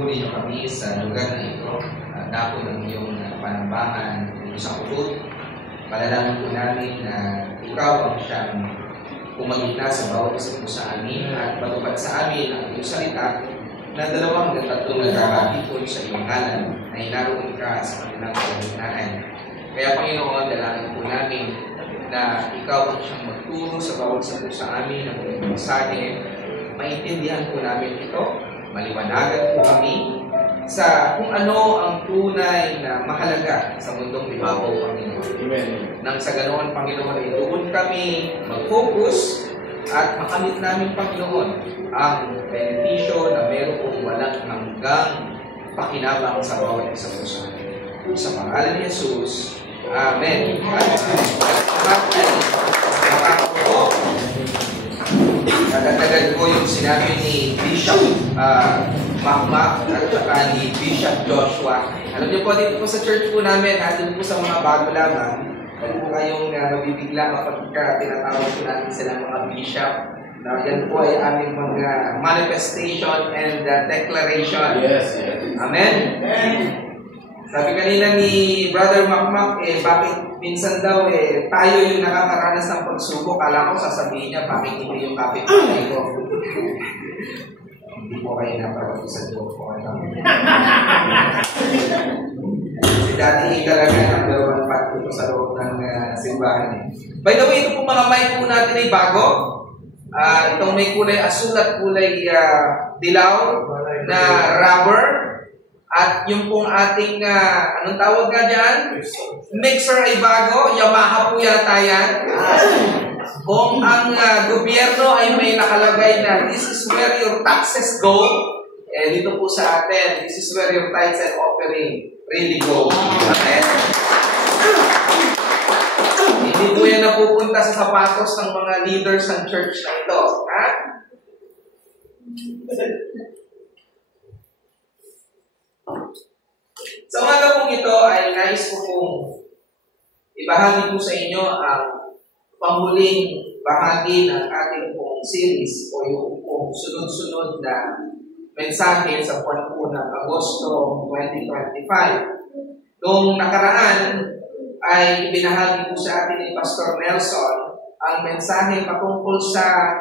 Kunin niyo kami sa lugar na ito. Dapo ng iyong panambahan dito sa kulot. Malalaman po namin na ikaw ang siyang pumagitna sa bawat isa po sa amin at matupad sa amin ang iyong salita na 2 hanggang 3 nagkakatipon sa iyong ngalan na inaroon ka sa kanilang pagkakitaan. Kaya Panginoon, dalangin po namin na ikaw ang siyang magturo sa bawat isa po sa amin ng iyong mensahe. Maintindihan po namin ito, maliwanagan po kami sa kung ano ang tunay na mahalaga sa mundong ibabaw, Panginoon. Amen. Nang sa ganoon, Panginoon, ay doon kami mag-focus at makamit namin, Panginoon, ang benepisyo na meron kong walang hanggang pakinabang sa bawat isa po sa amin. Sa pangalan ni Jesus, Amen. Nadagdagan ko yung sinabi ni Bishop Makmak at saka ni Bishop Joshua. Alam niyo po, dito po sa church po namin, dito po sa mga bago lamang, huwag po kayong mabibigla kapag tinatawag po natin sila mga bishop. Now, yan po ay aming mga manifestation and declaration. Yes. Amen? Sabi kanina ni Brother Makmak, bakit minsan daw tayo yung nakakaranas ng pagsubok? Kala ko sasabihin niya, bakit hindi yung kapit-kapit ko? Hindi po kayo napagod sa joke ko. Si Daddy talaga number 1 part ko sa loob ng simbahan. By the way, ito po mga mic po natin ay bago. Itong may kulay asul at kulay dilaw na rubber. At yung pong ating, anong tawag nga dyan? Mixer ay bago. Yamaha po yata yan. Kung ang gobyerno ay may nakalagay na this is where your taxes go, dito po sa atin, this is where your tithes and offering really go. Amen? Hindi po yan napupunta sa sapatos ng mga leaders ng church na ito. Ha? Sa umaga pong ito ay nais ko pong ibahagi po sa inyo ang panghuling bahagi ng ating pong series o yung pong sunod-sunod na mensahe sa buwan po ng Agosto 2025. Noong nakaraan ay binahagi po sa atin ni Pastor Nelson ang mensahe patungkol sa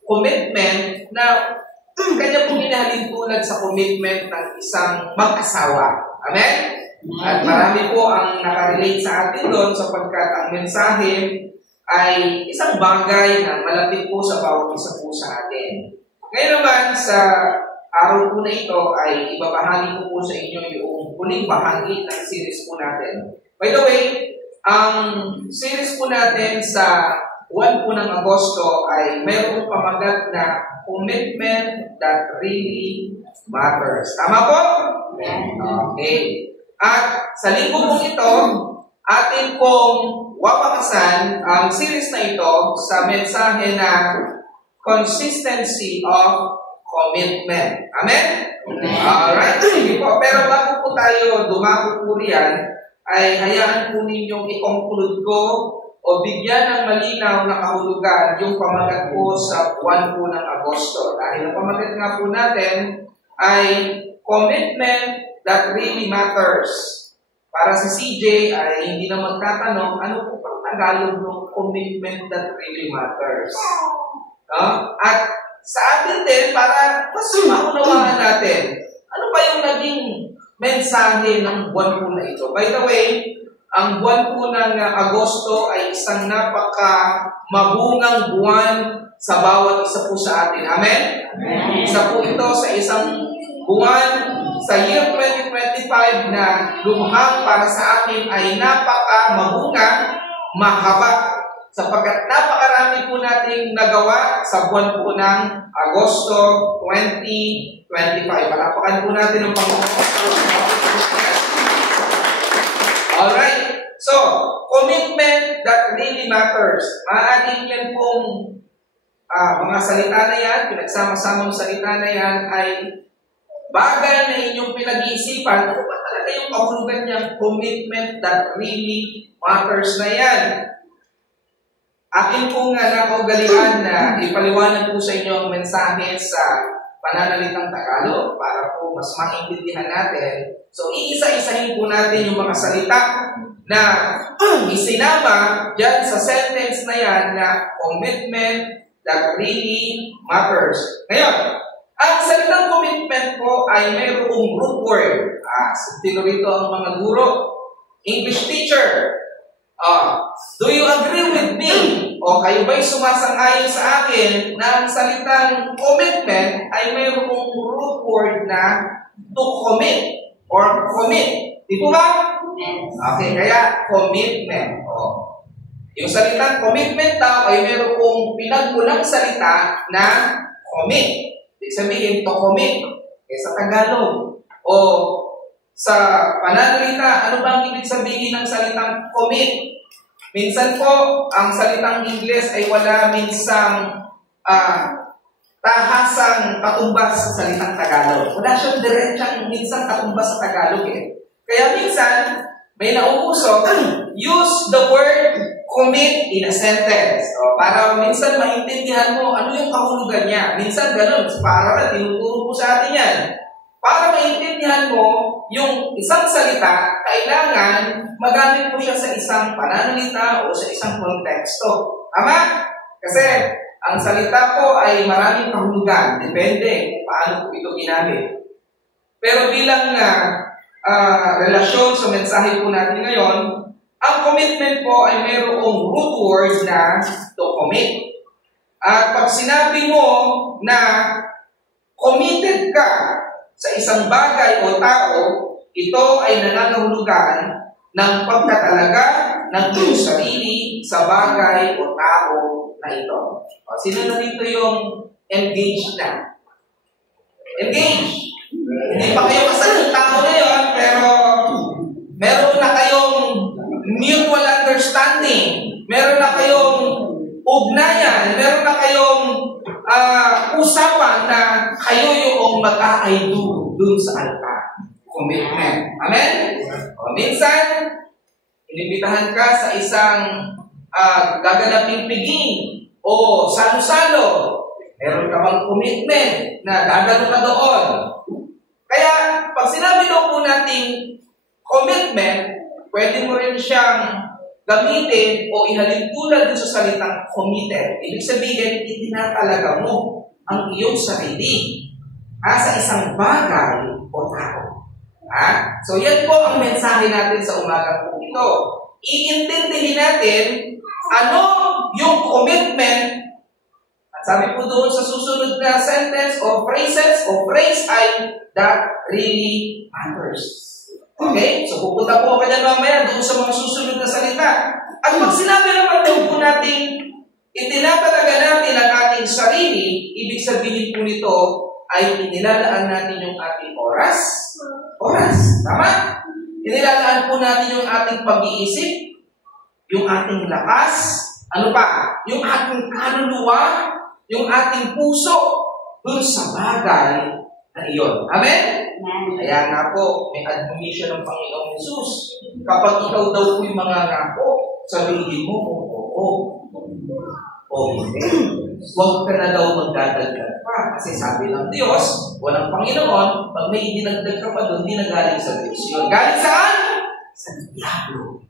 commitment na kanya pong inahalin tulad sa commitment ng isang mag-asawa. Amen? At marami po ang nakarelate sa atin doon sapagkat ang mensahe ay isang bagay na malapit po sa bawat isa po sa atin. Ngayon naman, sa araw po na ito ay ibabahagi ko po sa inyo yung huling bahagi ng series po natin. By the way, ang series po natin sa buwan po ng Agosto ay mayroong pamagat na commitment that really matters. Tama po? Okay. At sa linggo pong ito, atin pong wawakasan ang series na ito sa mensahe na consistency of commitment. Amen? Alright, sige po. Pero bago po tayo dumako po riyan, ay hayaan po ninyong i-conclude ko o bigyan ng malinaw na kahulugan yung pamagat po sa buwan po ng Agosto. Dahil ang pamagat nga po natin ay commitment that really matters. Para si CJ ay hindi na magtatanong, ano po pang Tagalog ng commitment that really matters? At sa atin din, para mas maunawaan natin, ano pa yung naging mensahe ng buwan po na ito? By the way, ang buwan po ng Agosto ay isang napaka-mabungang buwan sa bawat isa po sa atin. Amen? Isa po ito sa isang buwan sa year 2025 na lumhang para sa akin ay napaka-mabungang, mahaba, sapagkat napakarami po nating nagawa sa buwan po ng Agosto 2025. Palapakan po natin ang Panginoon. Alright. So, commitment that really matters. Maaaring yan pong mga salita na yan, pinagsama-samang salita na yan ay bagay na inyong pinag-iisipan. Ano ba talaga yung kahulugan niyang commitment that really matters na yan? Akin pong nakaugalian na ipaliwanag po sa inyo ang mensahe sa pananalitang Tagalog para po mas maintindihan natin. So, iisa-isahin po natin yung mga salita na isinama dyan sa sentence na yan na commitment that really matters. Ngayon, ang salitang commitment po ay mayroong root word. Sintilo rito ang mga guro. English teacher, do you agree with me? O kayo ba'y sumasang-ayon sa akin na ang salitang commitment ay mayroong root word na to commit or commit? Di po ba? Okay, kaya commitment. Yung salitang commitment daw ay mayroong pinagmulang salita na commit. Ibig sabihin, to commit. Sa Tagalog o sa pananalita, ano bang ibig sabihin ng salitang commit? Minsan po, ang salitang Ingles ay wala minsang tahasang katumbas sa salitang Tagalog. Wala siyang diretsang minsang katumbas sa Tagalog Kaya minsan, may nauuso, use the word commit in a sentence. Para minsan maintindihan mo ano yung kahulugan niya. Minsan ganun, para tinuturo po sa atin yan. Para maintindihan mo yung isang salita, kailangan magamit mo siya sa isang pananalita o sa isang konteksto. Tama? Kasi ang salita po ay maraming kahulugan. Depende kung paano po ito ginamit. Pero bilang relasyon sa mensahe po natin ngayon, ang commitment po ay mayroong root word na to commit. At pag sinabi mo na committed ka sa isang bagay o tao, ito ay nangangahulugan ng pagkatalaga ng iyong sarili sa bagay o tao na ito. Sino na dito yung engaged na? Engaged. Hindi pa kayo kasal ng tao ngayon, pero meron na kayong mutual understanding. Meron na kayong ugnayan. Meron na kayong usapan na kayo yung mag-a-I do dun sa altar. Commitment. Amen? Minsan, inibitahan ka sa isang gaganaping piging o salo-salo. Meron ka bang commitment na gagano ka doon? Kaya, pag sinabi daw po nating commitment, pwede mo rin siyang gamitin o ihalin tulad sa salitang committed. Ibig sabihin, itinatalaga mo ang iyong sarili sa isang bagay o tao. So, yan po ang mensahe natin sa umaga po ito. Iintindihin natin ano yung commitment. At sabi po doon sa susunod na sentence o phrases o phrase ay that really matters. Okay? So, pupunta po ka dyan mamaya doon sa mga susunod na salita. At pag sinabi naman po natin, itinatalaga natin ang ating sarili, ibig sabihin po nito ay inilalaan natin yung ating oras. Tama? Inilalaan po natin yung ating pag-iisip, yung ating lakas, ano pa? Yung ating kaluluwa, yung ating puso, dun sa bagay na iyon. Amen? Kaya nga po, may admonition ng Panginoong Jesus. Kapag ikaw daw po yung mga nako, sabihin mo kung oo o hindi. Huwag ka na daw magdadagdag pa. Kasi sabi ng Diyos, walang Panginoon, pag may dinagdag ka pa doon, hindi na galing sa Diyos yun. Galing saan? Sa diablo.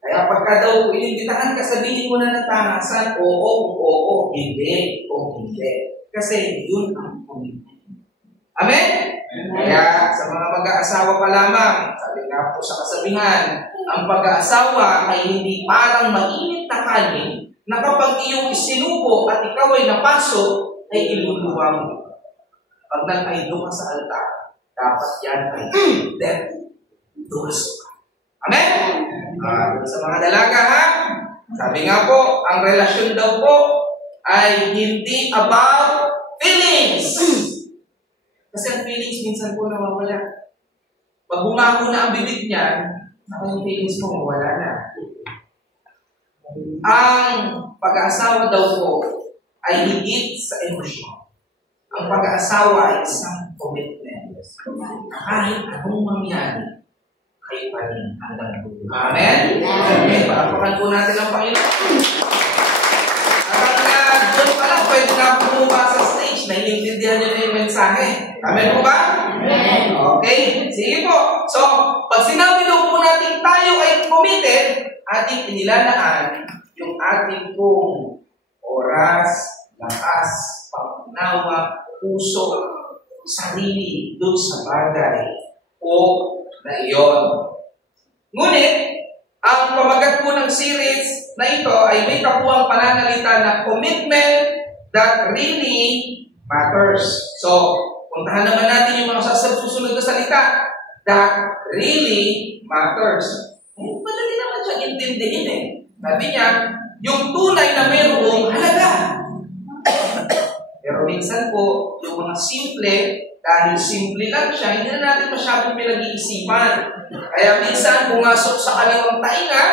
Kaya pagka daw inimbitahan ka, sabihin mo na ng tahasan, oo, hindi, o hindi. Kasi yun ang commitment. Amen? Kaya sa mga mag-aasawa pa lamang, sabi nga po sa kasabihan, ang pag-aasawa ay hindi parang mainit na kanin na kapag iyong isinubo at ikaw ay napasok, ay iluluwa mo. Pag nag-aido ka sa altar, dapat yan ay death doors. Amen? Sa mga dalaga sabi nga po, ang relasyon daw po ay hindi about feelings. Kasi ang feelings minsan po nawawala. Pag bumako na ang bibig niyan, yung feelings mo mawala na. Ang pag-aasawa daw po ay higit sa emosyon. Ang pag-aasawa ay isang commitment. Kahit anong mangyari, kayo pa rin hanggang dulo. Amen? Okay, paapakan po natin ang Panginoon. At doon pala, pwede na bumaba sa stage. naiintindihan niyo na yung mensahe. Amen po ba? Amen. Okay, sige po. So, pag sinabi daw po natin tayo ay committed, ating inilalaan yung ating pong oras, lakas, pag-unawa, puso, sarili doon sa bagay o na iyon. Ngunit, ang pamagat po ng series na ito ay may kapuang pananalita na commitment that really matters. So, puntahan naman natin yung mga susunod na salita that really matters. Madali naman siya intindihin eh. Sabi niya, yung tunay na mayroong halaga. Pero minsan po, yung mga simple, dahil simple lang siya, hindi na natin masyadong pinag-iisipan. Kaya minsan, pumasok sa kanilang tainga,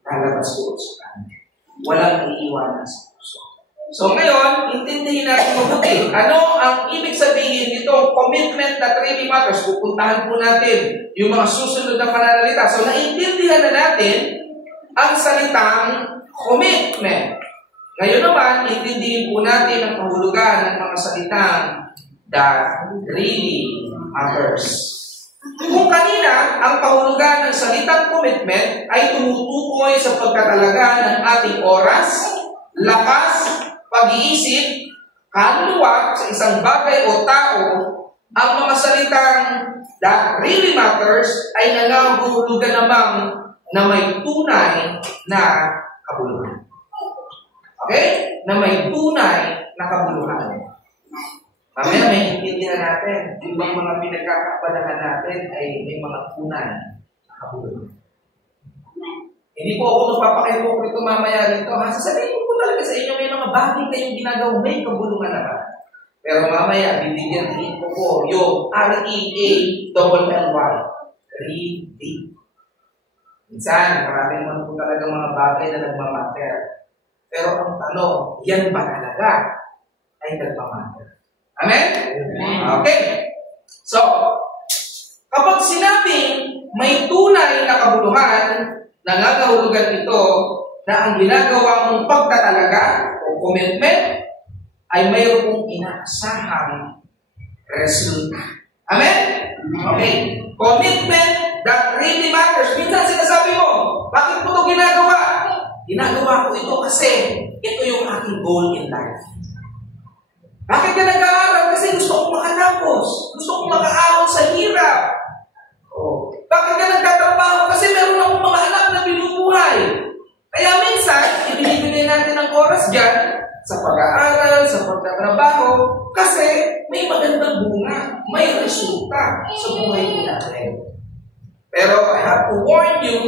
lalabas po sa kanya. Walang iiwanan sa puso. So ngayon, intindihin natin mabuti. Ano ang ibig sabihin nitong commitment that really matters? Pupuntahan po natin yung mga susunod na pananalita. So naintindihan na natin ang salitang commitment. Ngayon naman, intindihin po natin ang kahulugan ng mga salitang that really matters. Kung kanina, ang kahulugan ng salitang commitment ay tumutukoy sa pagkatalaga ng ating oras, lakas, pag-iisip, kaluluwa sa isang bagay o tao, ang mga salitang that really matters ay nangangahulugan namang na may tunay na kabuluhan. Okay? Na may tunay na kabuluhan. Mamaya may intindihan natin, yung mga pinagkakabalahan natin ay may mga tunay na kabuluhan. Hindi po ako magpapakaipokrito mamaya dito. Sasabihin ko po talaga sa inyo, may mga bagay kayong ginagawa, may kabuluhan naman. Pero mamaya, bibigyan din po yung R-E-A-L-L-Y. Really. Minsan, marami naman po talaga mga bagay na nagmamatter. Pero ang tanong, yan ba talaga ay nagmamatter? Amen? Okay. So, kapag sinabing may tunay na kabuluhan, nangangahulugan ito na ang ginagawa mong pagtatalaga o commitment ay mayroon pong inaasahang resulta. Amen? Okay. Commitment that really matters. Minsan sinasabi mo, bakit mo ito ginagawa? Ginagawa ko ito kasi ito yung aking goal in life. Bakit ka nag-aaral? Kasi gusto kong makatapos. Gusto kong makaahon sa hirap. Oh. Bakit ka nagtatrabaho? Kasi meron akong mga anak na binubuhay. Kaya minsan, ibinibigay natin ang oras dyan sa pag-aaral, sa pagtatrabaho, kasi may magandang bunga, may resulta sa buhay ko natin. Pero I have to warn you,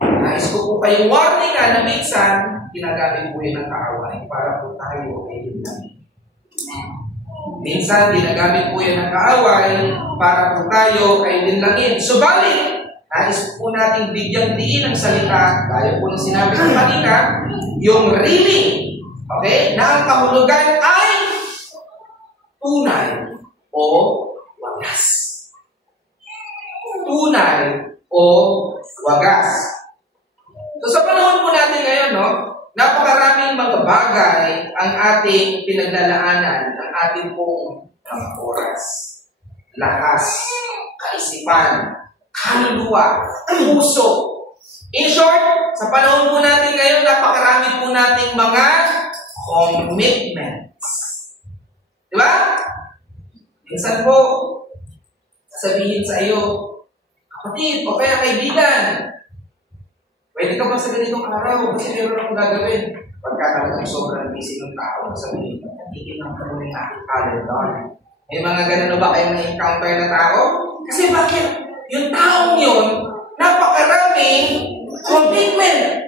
nais ko po kayong warning na minsan, ginagamit po yun ng kaaway para po tayo ay dinami. Minsan, ginagamit po yan ng kaaway para po tayo ay dinlangin. Subalit, nais po nating bigyang diin ang salita, gaya po ng sinabi ng kanina, yung really, okay, na ang kahulugan ay tunay o wagas. Tunay o wagas. So sa panahon po natin ngayon, no, napakaraming mga bagay ang ating pinaglalaanan ng ating pong mga oras, lakas, kaisipan, kaluluwa, puso. In short, sa panahon po natin ngayon, napakarami po nating mga commitments. Di ba? Minsan po, sasabihin sa iyo, kapatid, o kaya kaibigan, pwede ka ba sa ganitong araw? Kasi meron akong gagawin. Pagkakaroon sobrang busy ng tao, sabihin, natigil lang ka muna yung aking calendar. May mga ganun ba kayong na-encounter na tao? Kasi bakit? Yung taong yun, napakaraming commitment.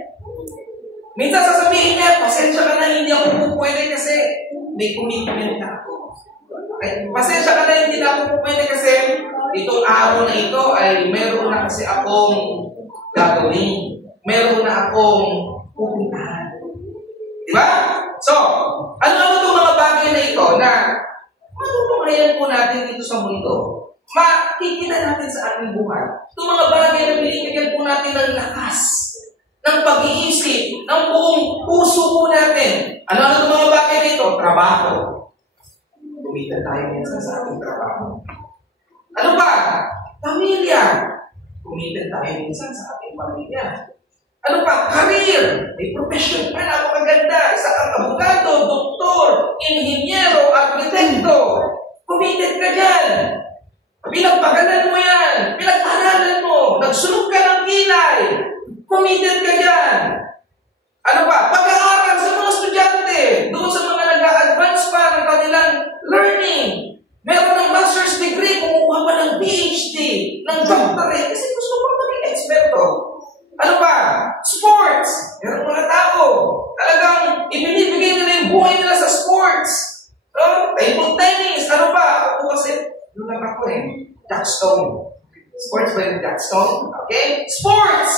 Minsan sasabihin niya, pasensya ka na, hindi ako pupwede kasi may commitment na ako. Ay, pasensya ka na, hindi na ako pupwede kasi itong araw na ito ay meron na kasi akong gagawin. Meron na akong pupuntahan. Di ba? So, ano itong mga bagay na ito na matutunghayan po natin dito sa mundo? Makikita natin sa ating buhay. Itong mga bagay na binibigyan po natin ng lakas, ng pag-iisip, ng buong puso po natin. Ano itong mga bagay na ito? Trabaho. Kumita tayo minsan sa ating trabaho. Ano pa? Pamilya. Kumita tayo minsan sa ating pamilya. Ano pa? Career. May profession pa na maganda. Isa kang abogado, doktor, inhinyero, arkitekto. Kumita ka dyan. Pinagpagalan mo yan. Pinag-aralan mo. Nagsulog ka ng kilay. Kumita ka dyan. Ano pa? Pag-aaral sa mga estudyante. Doon sa mga nag-a-advance pa ng kanilang learning. Meron ng master's degree, kumuha pa ng PhD, ng doctorate, kasi gusto mo maging eksperto. Ano pa? Sports. Meron mga tao. Talagang ibinibigay nila yung buhay nila sa sports. Table tennis. Ano pa? Ako kasi, doon lang ako Jackstone. Sports ba yung Jackstone? Okay? Sports!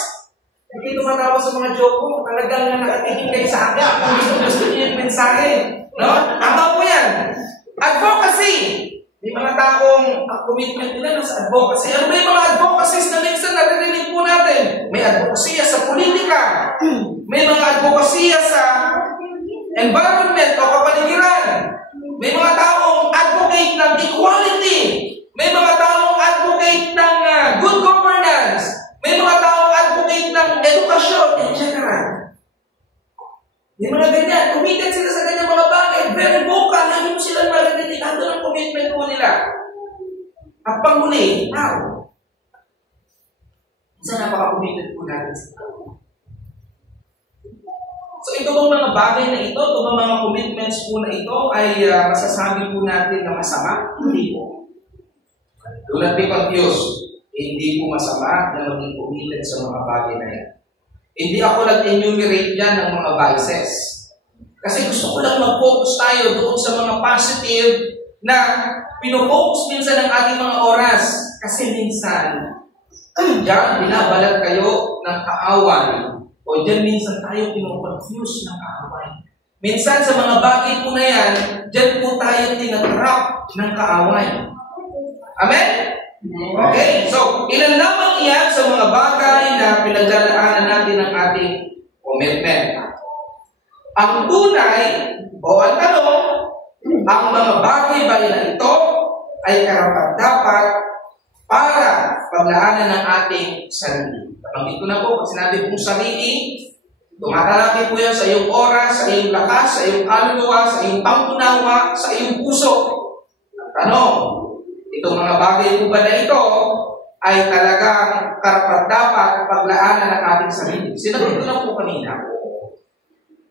Hindi tumatawa sa mga joke ko. Talagang nakatingin kayo sa akin. Kung gusto niyo yung mensahe. No? Tama po yan. Advocacy. May mga taong commitment nila sa advocacy. Ano ba yung mga advocacies na minsan naririnig po natin? May advocacy sa politika. May mga advocacy sa environment o kapaligiran. May mga taong advocate ng equality. May mga taong advocate ng good governance. May mga taong advocate ng edukasyon, etc. May mga ganyan. Committed sila sa ganyan mga bagay. Very vocal. Lagi mo silang marinig. Ando ng commitment po nila. At panghuli, tao. Isa napaka-committed po natin sa tao. So ito bang mga bagay na ito, ito bang mga commitments po na ito ay masasabi po natin na masama? Hindi po. Do not be confused. Hindi po masama na maging committed sa mga bagay na yan. Hindi ako nag-enumerate yan ng mga vices. Kasi gusto ko lang mag-focus tayo doon sa mga positive na pinofocus minsan ng ating mga oras. Kasi minsan, diyan binabalat kayo ng kaaway. O diyan minsan tayo pinoconfuse ng kaaway. Minsan sa mga bagay po na yan, diyan po tayo tinatrap ng kaaway. Amen? Okay, so ilan lamang iyan sa mga bagay na pinagdadaanan natin ng ating commitment. Ang tunay, o ang tanong, ang mga bagay ba na ito ay karapat-dapat para paglaanan ng ating sarili. Nabanggit ko na po, pag sinabi pong sarili, tumatalaki po yan sa iyong oras, sa iyong lakas, sa iyong kaluluwa, sa iyong pangunawa, sa iyong puso. Ang tanong, itong mga bagay po ba na ito ay talagang karapat-dapat paglaanan ng ating sarili. Sinabi ko na po kanina.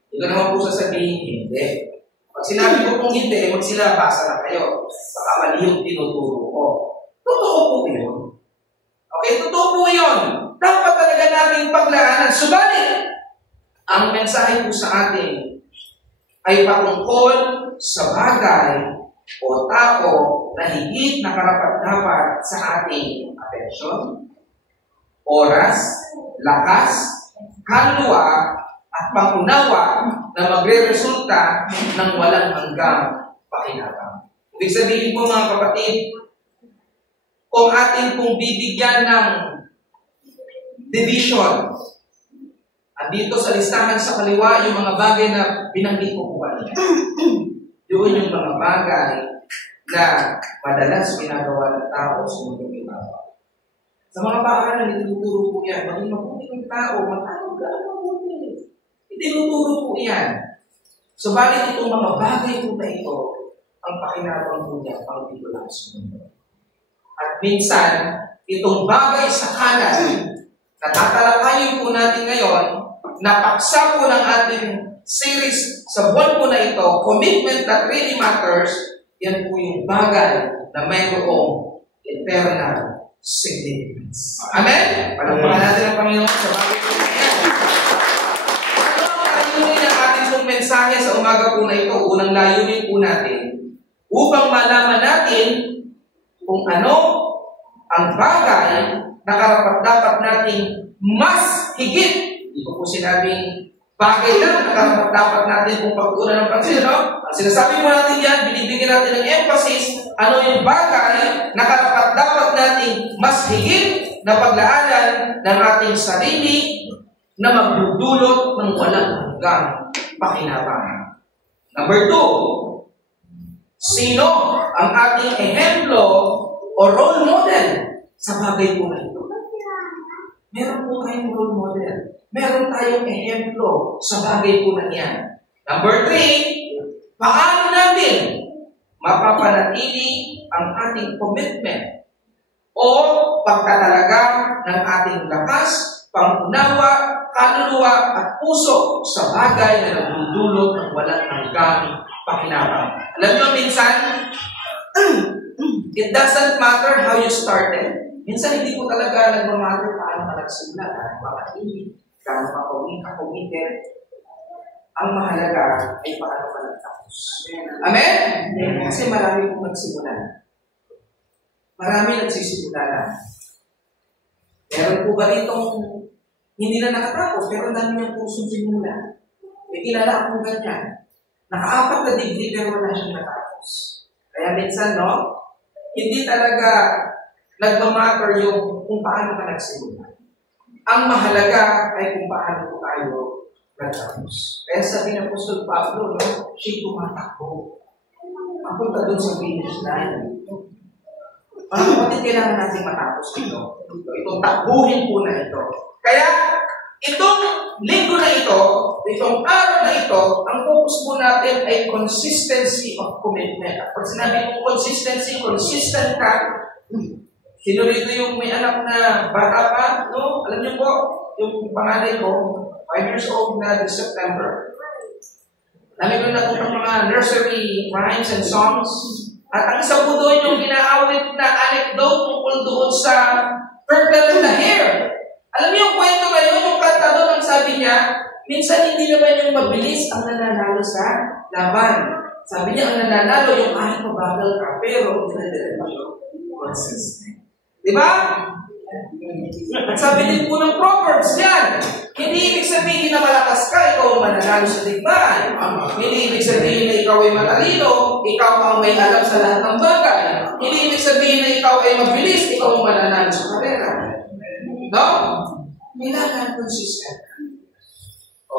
Hindi ko naman po sasabihin, hindi. Pag sinabi ko pong hindi, magsilabasa na kayo. Baka mali yung tinuturo ko. Totoo po yun. Okay, totoo po yun. Dapat talaga natin paglaanan. Subalit, ang mensahe po sa atin ay patungkol sa bagay o tao na higit na karapat-dapat sa ating atensyon, oras, lakas, kaluluwa, at pangunawa na magre-resulta ng walang hanggang pakinabang. Ibig sabihin po mga kapatid, kung atin pong bibigyan ng division, andito sa listahan sa kaliwa yung mga bagay na binanggit ko po kanina. Yun yung mga bagay na madalas ginagawa ng tao sa mundong ibabaw. Sa mga paaralan, tinuturo po yan. Maging mabuti ng tao, magkano mabuti. Tinuturo po yan. Subalit itong mga bagay po na ito, ang pakinabang po niya, pang titulang sa mundo. At minsan, itong bagay sa kanan, na tatalakayin po natin ngayon, napaksa po ng ating series sa buwan po na ito, Commitment That Really Matters, yan po yung bagay na mayroong eternal significance. Amen? Palampakan natin ang Panginoon sa bagay po na yan. Ano ang layunin ng ating pong mensahe sa umaga po na ito? Unang layunin po natin upang malaman natin kung ano ang bagay na karapat-dapat nating mas higit. Hindi ko po sinabing bagay lang na karapat-dapat natin kung pag-uuna ng pansin. No? Ang sinasabi mo natin yan, binibigyan natin ng emphasis, ano yung bagay na karapat-dapat nating mas higit na paglaanan ng ating sarili na magdudulot ng walang hanggang pakinabang. Number 2, Sino ang ating ehemplo o role model sa bagay po na ito? Meron po tayong role model. Meron tayong ehemplo sa bagay po na yan. Number 3, paano natin mapapanatili ang ating commitment o pagtatalaga ng ating lakas, pangunawa, kaluluwa at puso sa bagay na nagdudulot ng walang hanggang pakinabang. Alam nyo, minsan, it doesn't matter how you started. Minsan, hindi po talaga nagmamatter paano ka nagsimula, gaano ka kainit, gaano ka committed. Ang mahalaga ay paano ka nagtapos. Amen? Kasi marami pong nagsimula. Marami nagsisimula na. Meron po ba ditong hindi na nakatapos, pero ang dami niyang pusong simula? May kilala akong ganyan. Naka-4 na degree pero wala siyang natapos. Kaya minsan, no? Hindi talaga nagmamatter yung kung paano ka nagsimula. Ang mahalaga ay kung paano po tayo nagtapos. Kaya sabi ng Apostol Pablo, no? Siya tumatakbo. Papunta doon sa finish line. Mga kapatid, kailangan natin matapos ito. Itong takbuhin po na ito. Kaya, itong linggo na ito, itong araw na ito, ang focus po natin ay consistency of commitment. At pag sinabi kong consistency, consistent ka. Sino rito yung may anak na bata pa? No? Alam niyo po, yung panganay ko, 5 years old na this September. Namin ko na itong mga nursery rhymes and songs. At ang isa po doon yung ginaawit na anecdote tungkol doon sa turtle in the hair. Alam niyo yung kwento ba yun? Yung kanta doon, ang sabi niya, minsan hindi naman yung mabilis ang nananalo sa laban. Sabi niya, ang nananalo yung kahit mabagal ka, pero dinadala mo yung consistent. Di ba? At sabi din po ng Proverbs yan, hindi ibig sabihin na malakas ka, ikaw ang mananalo sa digmaan. Hindi ibig sabihin na ikaw ay matalino, ikaw ang may alam sa lahat ng bagay. Hindi ibig sabihin na ikaw ay mabilis, ikaw ang mananalo sa karera. No? Kailangan consistent. O,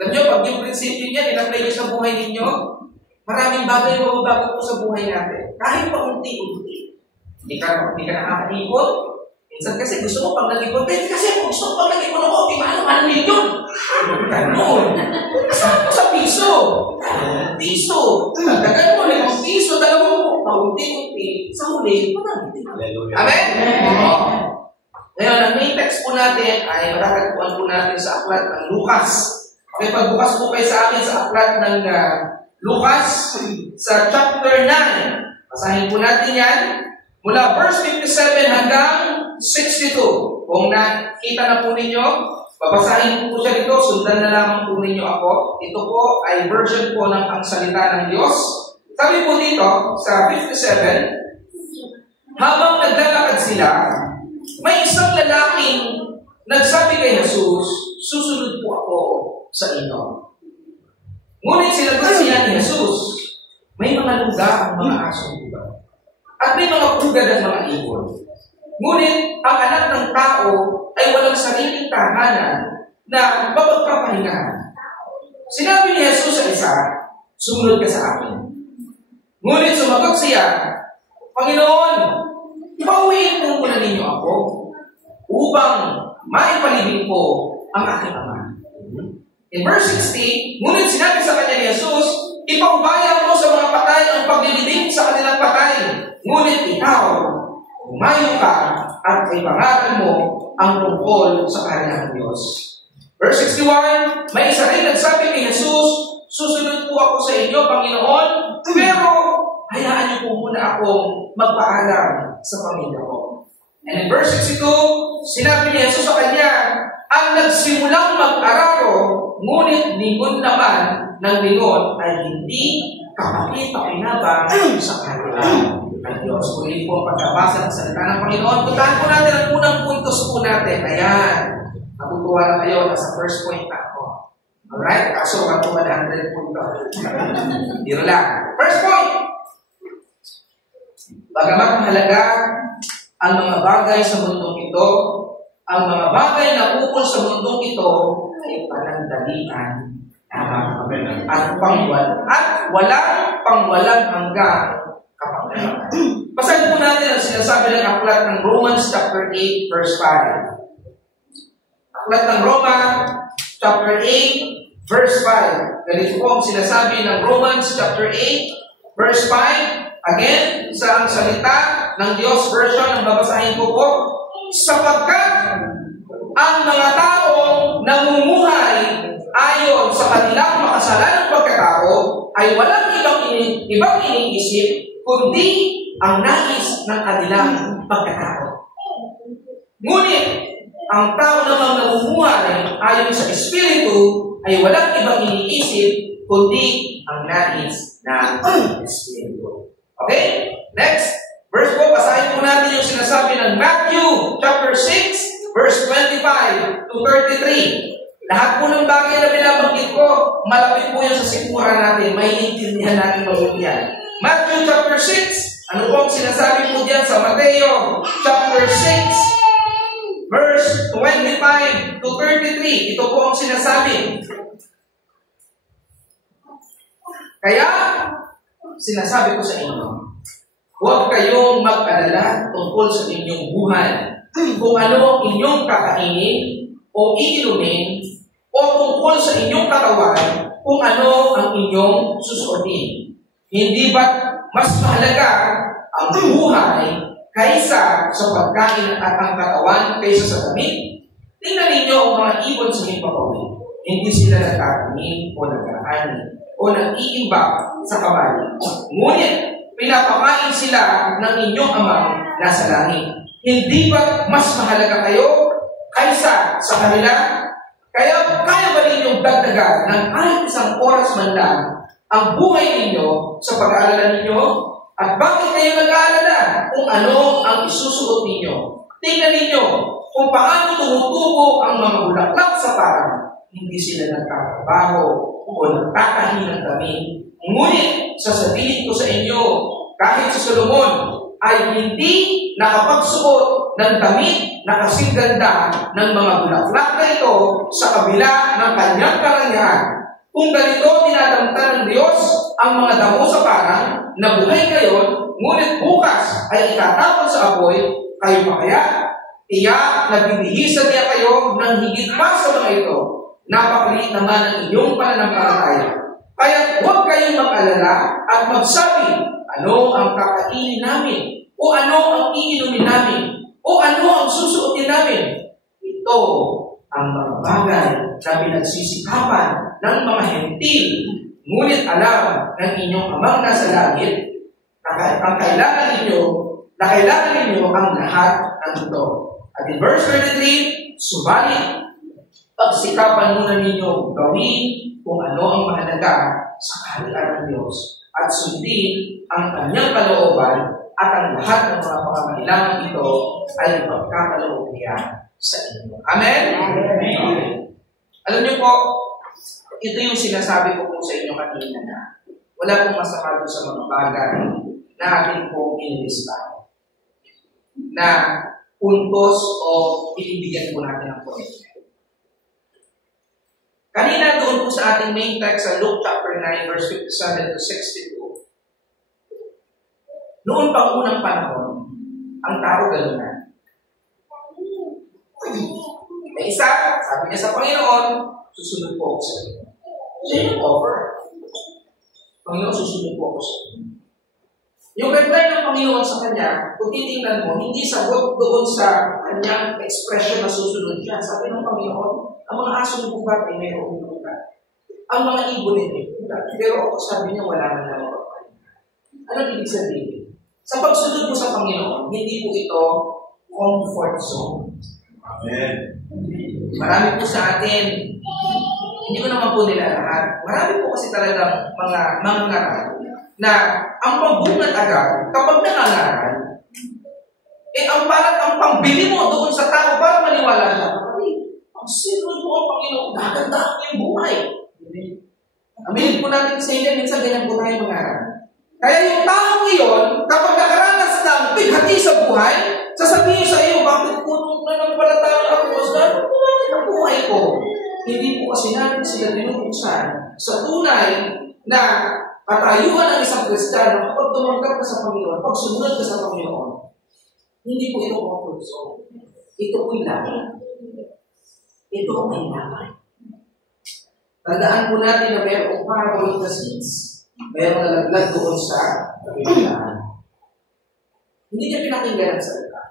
alam nyo, pag yung prinsipyo niya, in-apply nyo sa buhay ninyo, maraming bagay na mababago po sa buhay natin. Kahit pa unti-unti. Hindi ka nakakalikot. Minsan kasi gusto mo pag nag-ipon, kasi kung gusto mo pag nag-ipon ako, imano milyon. Ganon. Kasama mo sa piso. Piso. Dagan mo, 5 piso, 2 mo, paunti-unti, sa huli, marami. Amen? Ngayon, ang main text po natin ay matatagpuan po natin sa aklat ng Lucas. Okay, pagbukas po kayo sa akin sa aklat ng Lucas sa chapter 9. Basahin po natin yan. Mula verse 57 hanggang 62. Kung nakita na po ninyo, babasahin po siya dito, sundan na lamang po ninyo ako. Ito po ay version po ng ang salita ng Diyos. Sabi po dito, sa 57, habang naglalakad sila, may isang lalaking nagsabi kay Jesus, susunod po ako sa inyo. Ngunit sinagot siya ni Jesus, may mga luga ang mga asong iba. At may mga pugad at mga ibon. Ngunit ang anak ng tao ay walang sariling tahanan na mapagpapahingahan. Sinabi ni Jesus sa isa, sumunod ka sa akin. Ngunit sumagot siya, Panginoon, ipauwiin po muna ninyo ako upang maipalibing ko ang aking ama. In verse 60, ngunit sinabi sa kanya ni Jesus, ipaubaya mo sa mga patay ang paglilibing sa kanilang patay. Ngunit ikaw, umayo ka at ipangaral mo ang tungkol sa kanilang Diyos. Verse 61, may isa rin nagsabi ni Jesus, susunod po ako sa inyo, Panginoon, pero hayaan niyo po muna akong magpaalam sa pamilya ko. And in verse 62, sinabi ni Jesus sa kanya, ang nagsimulang mag-araro, ngunit lingon naman ng lingon ay hindi kapakit-pakinabang sa kanila. Ang Diyos, kunin po ang pagkabasa ng salita ng Panginoon. Puntahan po natin ang unang puntos po natin. Ayan. Natutuwa na kayo. Nasa first point na ako. Alright? Kaso, 100 punto. Dito lang. First point. Bagamat mahalaga ang mga bagay sa mundong ito, ang mga bagay na ukol sa mundong ito ay panandalian lamang. at walang pangwalang hanggang kapanganaman. Basahin po natin ang sinasabi ng aklat ng Romans chapter 8 verse 5. Aklat ng Roma chapter 8 verse 5. Ganito po ang sinasabi ng Romans chapter 8 verse 5. Again, sa salita ng Diyos version ang babasahin ko po. Sapagkat ang mga taong namumuhay ayon sa kanilang makasalanang pagkatao ay walang ibang iniisip kundi ang nais ng kanilang pagkatao. Ngunit, ang tao namang namumuhay ayon sa Espiritu ay walang ibang iniisip kundi ang nais ng Espiritu. Okay? Next. Verse po, basahin po natin yung sinasabi ng Matthew chapter 6 verse 25 to 33. Lahat po ng bagay na binabanggit ko, malapit po yan sa sikmura natin. May intindihan natin mabuti yan. Matthew chapter 6. Ano po ang sinasabi po diyan sa Mateo chapter 6 verse 25 to 33. Ito po ang sinasabi. Kaya, sinasabi ko sa inyo, huwag kayong mag-alala tungkol sa inyong buhay, kung ano ang inyong kakainin o iinumin, o tungkol sa inyong katawan, kung ano ang inyong susuotin. Hindi ba mas mahalaga ang buhay kaysa sa pagkain at ang katawan kaysa sa damit? Tingnan ninyo ang mga ibon sa himpapawid. Hindi sila nagkakanin o nag-aani o nag-iimbak sa kabali. Ngunit, pinapakain sila ng inyong amang nasa langit. Hindi ba mas mahalaga kayo kaysa sa kanila? Kaya kaya ba ninyong dagdagan ng kahit isang oras man lang ang buhay ninyo sa pag-aalala ninyo? At bakit kayo nag-aalala kung ano ang isusuot ninyo? Tingnan ninyo kung paano tumutubo ang mga bulaklak sa parang. Hindi sila nagkakabaho o nagtatahi ng dami. Ngunit, sasabihin ko sa inyo, kahit si Solomon ay hindi nakapagsuot ng damit na kasing ganda ng mga bulaklak na ito sa kabila ng kanyang karangyaan. Kung ganito dinadamtan ng Diyos ang mga damo sa parang na buhay ngayon, ngunit bukas ay itatapon sa apoy, kayo pa kaya? Tiyak na bibihisan niya kayo ng higit pa sa mga ito. Napakaliit naman ang inyong pananampalataya. Kaya huwag kayong mag-alala at magsabi, ano ang kakainin namin? O ano ang iinumin namin? O ano ang susuotin namin? Ito ang mga bagay na pinagsisikapan ng mga hentil. Ngunit alam ng inyong amang nasa langit na kailangan ninyo ang lahat ng ito. At in verse 33, subalit, pagsikapan muna ninyo gawin kung ano ang mahalaga sa kaharian ng Diyos at sundin ang kanyang kalooban at ang lahat ng mga pangangailangan ito ay ipagkakaloob niya sa inyo. Amen? Amen. Alam niyo po, ito yung sinasabi ko po sa inyo kanina na wala pong masama sa mga bagay na ating pong inilista na puntos o ibibigyan po natin ng point. Kanina doon po sa ating main text sa Luke chapter 9 verse 57 to 62. Noon pang unang panahon, ang tao gano'n na. May isa, sabi niya sa Panginoon, susunod po ako sa iyo. Siya yung offer. Panginoon, susunod po ako sa iyo. Yung reply ng Panginoon sa kanya, kung titingnan mo, hindi sagot doon sa kanyang expression na susunod siya. Sabi ng Panginoon, ang mga aso ng bugat ay mayroong bugat. Ang mga ibon ay may bugat. Pero ako sabi niya, wala na naman papahin. Anong ibig sabihin? Sa pagsunod mo sa Panginoon, hindi po ito comfort zone. Amen. Marami po sa atin, hindi ko naman po nila lahat. Marami po kasi talagang mga ngaral na ang pambungat agad, kapag nangangaral, ang parang ang pambili mo doon sa tao para maniwala siya. Ang sinunod mo ang Panginoon, gaganda yung buhay. Aminin po natin sa inyo, minsan ganyan po tayo mangaral. Kaya yung taong iyon, kapag nakaranas ng bighati sa buhay, sasabihin sa iyo, bakit punong na ng palataya ako? Mas gano'n po ang buhay ko. hindi po kasi natin sila binubuksan sa tunay na katayuan ng isang Kristiyano kapag tumanggap ka sa Panginoon, pag sumunod ka sa Panginoon. Hindi po ito comfort zone. Ito po'y laban. Ito ay laban. Tandaan po natin na mayroong parabol na seeds. Mayroong nalaglag doon sa kabilaan. Hindi niya pinakinggan ang salita.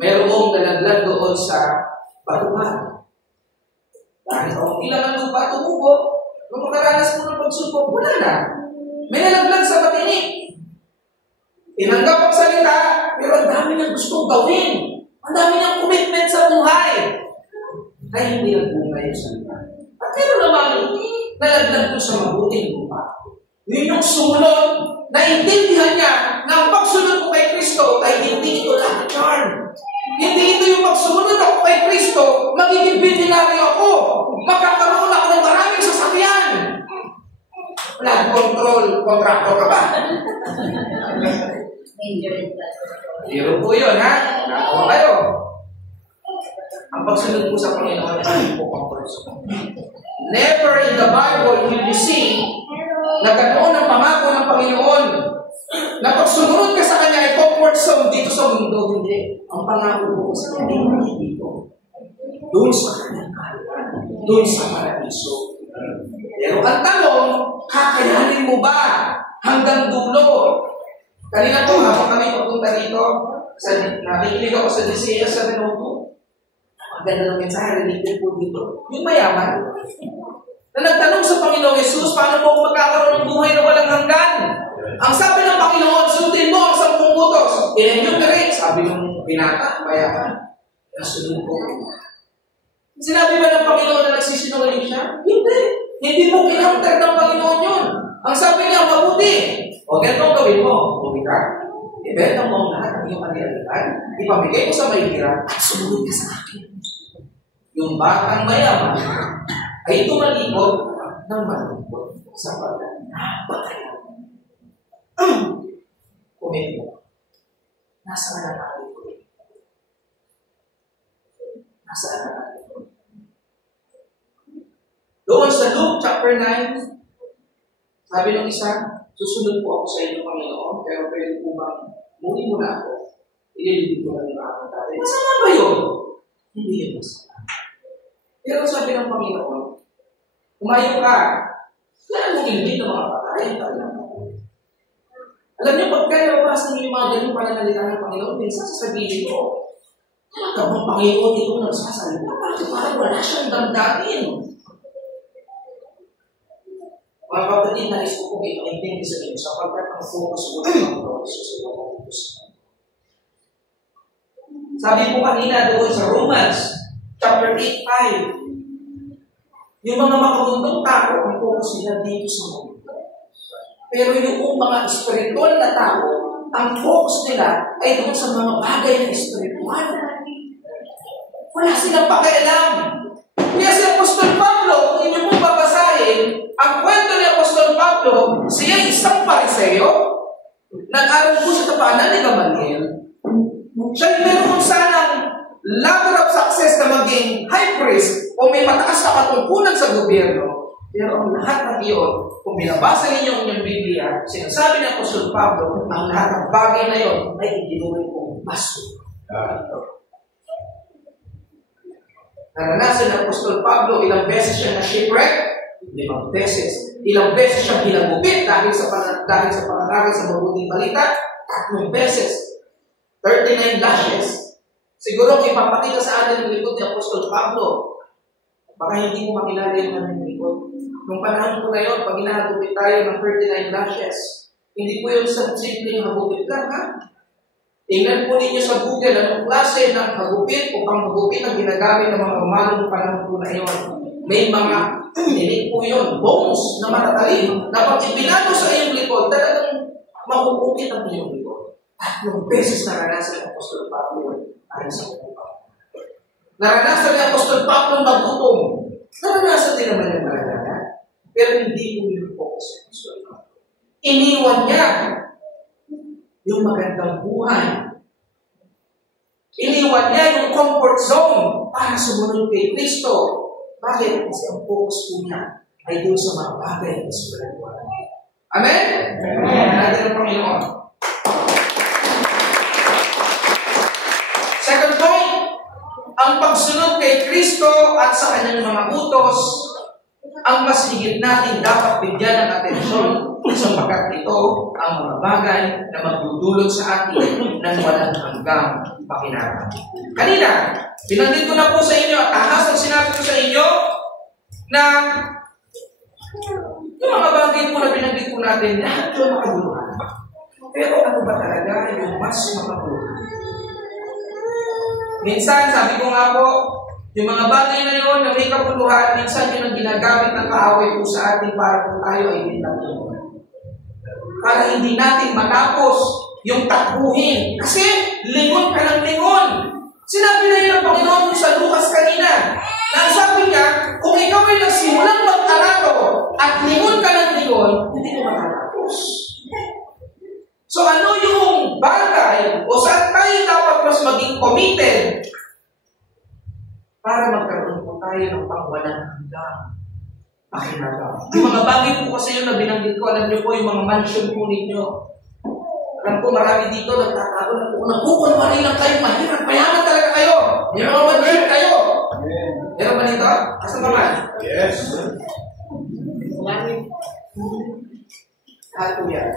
Mayroong nalaglag doon sa batuhan. Dahil kung ilang ang lupa tumubo, nung makaranas mo ng pagsubok, wala na. May nalaglag sa patinik. Tinanggap ang salita, pero ang dami niyang gustong gawin. Ang dami niyang commitment sa buhay. Ay hindi nagbunga yung salita. At meron naman, nalaglag ko sa mabuting lupa. Yun yung sumunod, naintindihan niya na ang pagsunod ko kay Kristo ay hindi ito lahat yarn. Hindi ito yung pagsumunod ako kay Kristo, magiging binilari ako. Magkakaroon ako ng maraming sasakyan. Flood control, contractor ka ba? Hero po yun, ha? Nakawa kayo. Ang pagsunod po sa Panginoon ay po comfort zone. Never in the Bible will you see na ganoon ang pangako ng Panginoon na pag sumunod ka sa Kanya ay comfort zone dito sa mundo. Hindi. Ang pangako po sa Kanya ay hindi dito. Doon sa Kanyang kaharian. Doon sa paradiso. Pero ang tanong, kakayanin mo ba hanggang dulo? Kanina po, habang kami papunta dito, nakikinig ako sa Isaiah 7:2. Ang ganda ng mensahe, related po dito. Yung mayaman, na nagtanong sa Panginoong Jesus, paano po ako magkakaroon ng buhay na walang hanggan? Ang sabi ng Panginoon, sundin mo ang 10 utos. I-enumerate, sabi ng binata, mayaman. Nasunod po. Sinabi ba ng Panginoon na nagsisinungaling siya? Hindi. Hindi mo kinamter ng Panginoon yun. Ang sabi niya, mabuti. O ganito ang gawin mo. Bumi ka. Ibenta mo ang lahat ng iyong kanilalitan. Ipamigay mo sa mahihirap at sumunod ka sa akin. Yung batang mayaman ay tumalikod ng malungkot sa pagkakapatay. Kumin mo. Nasaan na natin ko? Nasaan na natin ko? Doon sa Luke chapter 9, sabi ng isa, susunod po ako sa inyo, Panginoon, pero pwede po bang muli mo na ako? Ililibig ko lang yung aking tatay. Masama ba yun? Hindi yun masama. Pero sabi ng Panginoon, umayo ka, yan mo ilibig ng mga patay. Alam niyo, pagka nababasa niyo yung mga ganyung pananalita ng Panginoon, minsan sasabihin ko, talaga bang Panginoon ito nagsasalita? Bakit parang wala siyang damdamin? Mga kapatid, nais ko kung ito sa inyo sapagkat ang focus mo ng Panginoon Jesus ay focus. Sabi po kanina doon sa Romans chapter 8:5, yung mga makabundong tao, ang focus nila dito sa mundo. Pero yung mga espiritual na tao, ang focus nila ay doon sa mga bagay na espiritual. Wala silang pakialam. Kaya si Apostol Pablo, kung inyo pong babasahin, ang kwento ni Apostol Pablo, siya isang Pariseo, nag-aral po sa tapanan ni Gamaliel. Siya meron sanang ladder of success na maging high priest o may mataas na katungkulan sa gobyerno. Pero ang lahat ng iyon, kung binabasa ninyo ang inyong Biblia, sinasabi ni Apostol Pablo, ang lahat ng bagay na iyon ay iginuwi kong basura. Naranasan ng Apostol Pablo, ilang beses siya na-shipwreck? 5 beses. Ilang beses siya ginagupit dahil sa pananakit sa mabuting balita? 3 beses. 39 lashes. Siguro kung ipapakita sa atin yung likod ni Apostol Pablo, baka hindi mo makilala yung kanyang likod. Nung panahon ko na yun, pag hinahagupit tayo ng 39 lashes, hindi po yun sa simpleng hagupit lang, ha? Tingnan po ninyo sa Google anong klase ng hagupit o panghagupit ang ginagamit ng mga Romano ng panahon po na yun. May mga hindi po yun, bones na matatalim na pag ipinado sa iyong likod, talagang makukupit ang iyong likod. 3 beses naranasan ng Apostol Pablo yun. Ayon sa Panginoon. Naranasan ng Apostol Pablo magutom. Naranasan din naman yung maranasan. Pero hindi po yung focus ng Apostol Pablo. Iniwan niya yung magandang buhay. Iniwan niya yung comfort zone para sumunod kay Kristo. Bakit? Kasi ang focus po niya ay doon sa mga bagay na spiritual. Amen? Amen. Natin ang Panginoon. Second point, ang pagsunod kay Kristo at sa kanyang mga utos, ang mas higit natin dapat bigyan ng atensyon sapagkat ito ang mga bagay na magdudulot sa atin ng walang hanggang pakinabang. Kanina, binanggit ko na po sa inyo at ahas ang sinabi ko sa inyo na yung mga bagay po na binanggit ko natin, lahat yung makabuluhan. Pero ano ba talaga yung mas makabuluhan? Minsan, sabi ko nga po, yung mga bagay na yun na may kabuluhan, minsan yun ang ginagamit ng kaaway po sa atin para po tayo ay dinatulungan. Para hindi natin matapos yung takbuhin. Kasi lingon ka ng lingon. Sinabi na yun ng Panginoon sa Lucas kanina. Na sabi niya, kung ikaw ay nagsimulang mag-araro at lingon ka ng lingon, hindi mo matapos. So ano yung bagay o saan tayo dapat mas maging committed para magkaroon po tayo ng pangwalang hanggang pakinabang? Yung mga bagay po kasi yun na binanggit ko, alam niyo po yung mga mansion po ninyo. Alam ko marami dito nagtatago na po, nagkukunwari lang kayo, mahirap, mayaman talaga kayo. Yung mga mansion kayo. Meron ba nito? Asan ba man? Yes. Lahat po yan.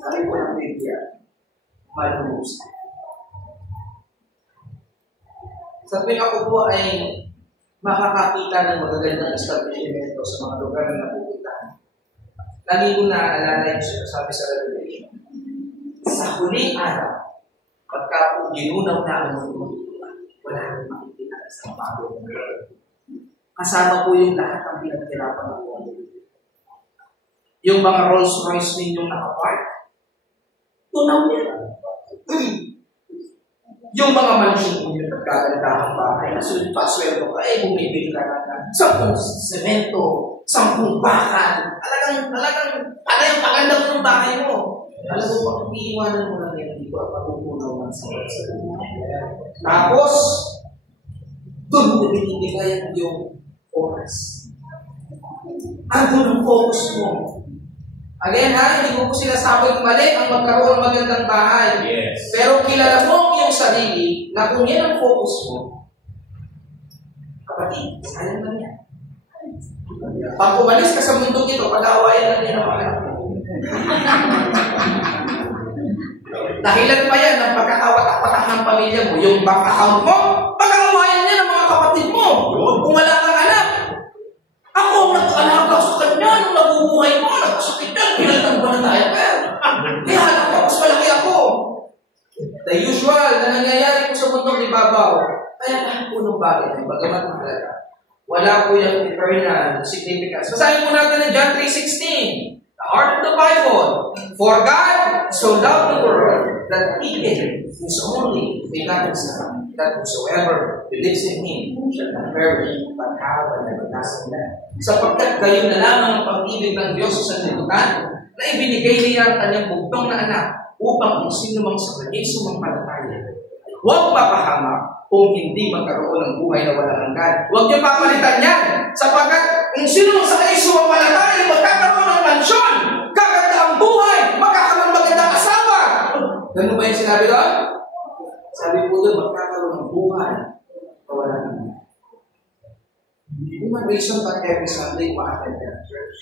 Sabi po ng Biblia, malulus. Sa tuwing ako po ay makakakita ng magagandang establishmento sa mga lugar na napupuntahan, lagi ko naaalala yung sinasabi sa Revelation. Sa huling araw, pagka po ginunaw na ang mundo, wala nang makikita sa bago. Kasama po yung lahat ng pinaghirapan ng mundo. Yung mga Rolls Royce ninyong nakapark, tunaw niya. Yung mga mansion ninyong nagkagandahang bahay, pasweldo ka, bumibili ka na 10 semento, 10 bakal. Talagang, yung paganda mo ng bahay mo. Alam mo, pag iiwanan mo lang yan, dito at pagpupunaw ng sa Tapos, doon mo binibigay yung oras. Andun ang focus mo. Again ha, hindi ko po sinasabing mali ang magkaroon ng magandang bahay. Yes. Pero kilala mo ang iyong sarili na kung yan ang focus mo, kapatid, sayang lang yan. Pag umalis ka sa mundo dito, pag-aawayan lang yan ang mga anak mo. Dahilan pa yan ng pagkakawat-apatak ng pamilya mo, yung bank account mo, pag-aawayan yan ng mga kapatid mo. Kung wala kang anak, ako nag-alaga sa kanya nung nabubuhay mo, nagkasakit yan, pinalitan ko na tayo. Kaya anak ko, mas malaki ako. The usual na nangyayari po sa mundong ibabaw. Kaya lahat po ng bagay, bagamat mahalaga, wala po yung eternal significance. Basahin po natin ng John 3:16. The heart of the Bible. For God so loved the world that He gave His only begotten Son, that whosoever believes in Him shall not perish but have an everlasting life. Sapagkat kayo na lamang ang pag-ibig ng Diyos sa sanlibutan na ibinigay niya ang kanyang bugtong na anak upang kung sino mang sa kanyang sumampalataya huwag papahamak kung hindi magkaroon ng buhay na walang hanggan. Huwag niyo papalitan yan sapagkat kung sino mang sa kanyang sumampalataya magkakaroon ng mansyon, gaganda ang buhay, magkakaroon ng magandang asawa. Ganun ba yung sinabi doon? Sabi po doon, magkakaroon ng buhay na walang hanggan. Human reason that every Sunday ma-attend ka ng church.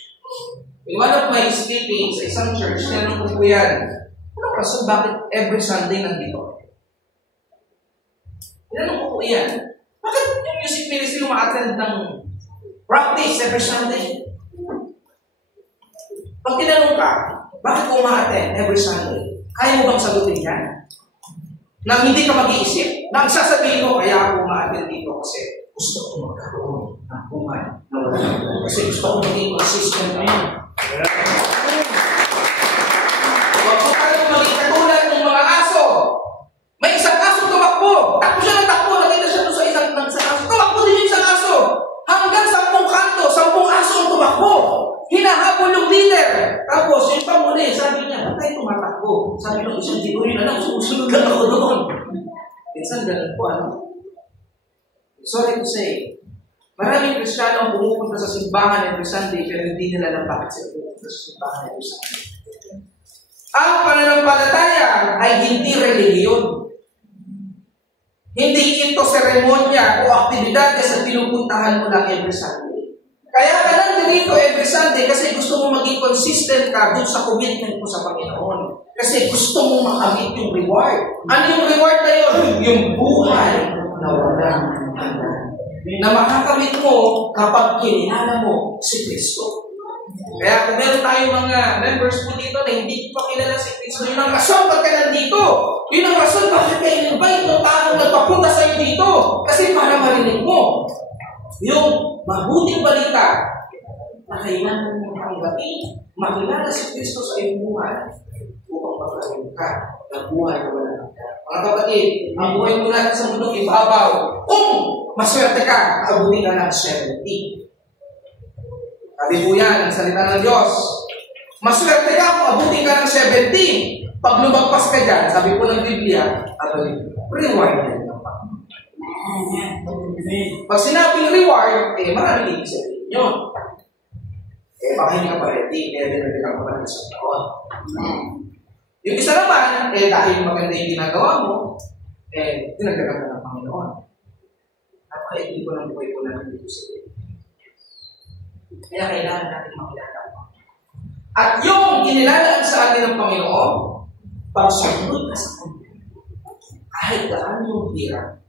In one of my speakings sa isang church, tinanong ko po yan, anong rason bakit every Sunday nandito? Tinanong ko po yan, bakit yung music ministry ma-attend ng practice every Sunday? Pag tinanong ka, bakit mo ma-attend every Sunday? Kaya mo bang sagutin yan? Na hindi ka mag-iisip? Na ang sasabihin mo, kaya ako ma-attend dito kasi gusto ko magkaroon ng buhay na wala. Kasi gusto ko maging consistent ngayon. Huwag po tayo maging katulad ng mga aso. May isang aso tumakbo. Takbo siya ng takbo. Nakita siya doon sa isang aso. Tumakbo din yung isang aso. Hanggang 10 kanto, 10 aso ang tumakbo. Hinahabol yung leader. Tapos, yung pamuli, sabi niya, ba't tayo tumatakbo? Sabi ng isang di ko rin alam, susunod lang ako doon. Minsan, ganun po, ano? Sorry to say, Maraming Kristiyano ang pumupunta sa simbahan every Sunday pero hindi nila alam bakit sila pumupunta sa simbahan every Sunday. Ang pananampalataya ay hindi relihiyon. Hindi ito seremonya o aktibidad sa pinupuntahan mo lang every Sunday. Kaya ka lang dito every Sunday kasi gusto mo maging consistent ka dun sa commitment mo sa Panginoon. Kasi gusto mo makamit yung reward. Ano yung reward na yun? Yung buhay na walang hanggan. Na makakamit mo kapag kinilala mo si Kristo. Kaya kung meron tayong mga members po dito na hindi pa kilala si Kristo, yun ang rason ba't ka nandito. Yun ang rason bakit kayo invite ng taong nagpapunta sa iyo dito. Kasi para marinig mo yung mabuting balita na kailangan mong tanggapin, makilala si Kristo sa iyong buhay upang magkaroon ka ng buhay na wala hanggan. Mga kapatid, ang buhay mo natin sa mundong ibabaw, kung maswerte ka, abutin ka ng 70. Sabi po yan, ang salita ng Diyos. Maswerte ka kung abutin ka ng 70. Pag lumagpas ka dyan, sabi po ng Biblia, rewarded ng Panginoon. Pag sinabing reward, maraming ibig sabihin yun. Baka hindi ka pa ready, kaya dinagdag ka pa ng isang taon. Yung isa naman, dahil maganda yung ginagawa mo, dinagdagan ka ng Panginoon. Napaka-ibig ko ng buhay ko natin dito sa iyo. Kaya kailangan natin makilala mo. At yung inilalaan sa atin ng Panginoon, pagsunod ka sa Kanya. Kahit gaano yung hirap,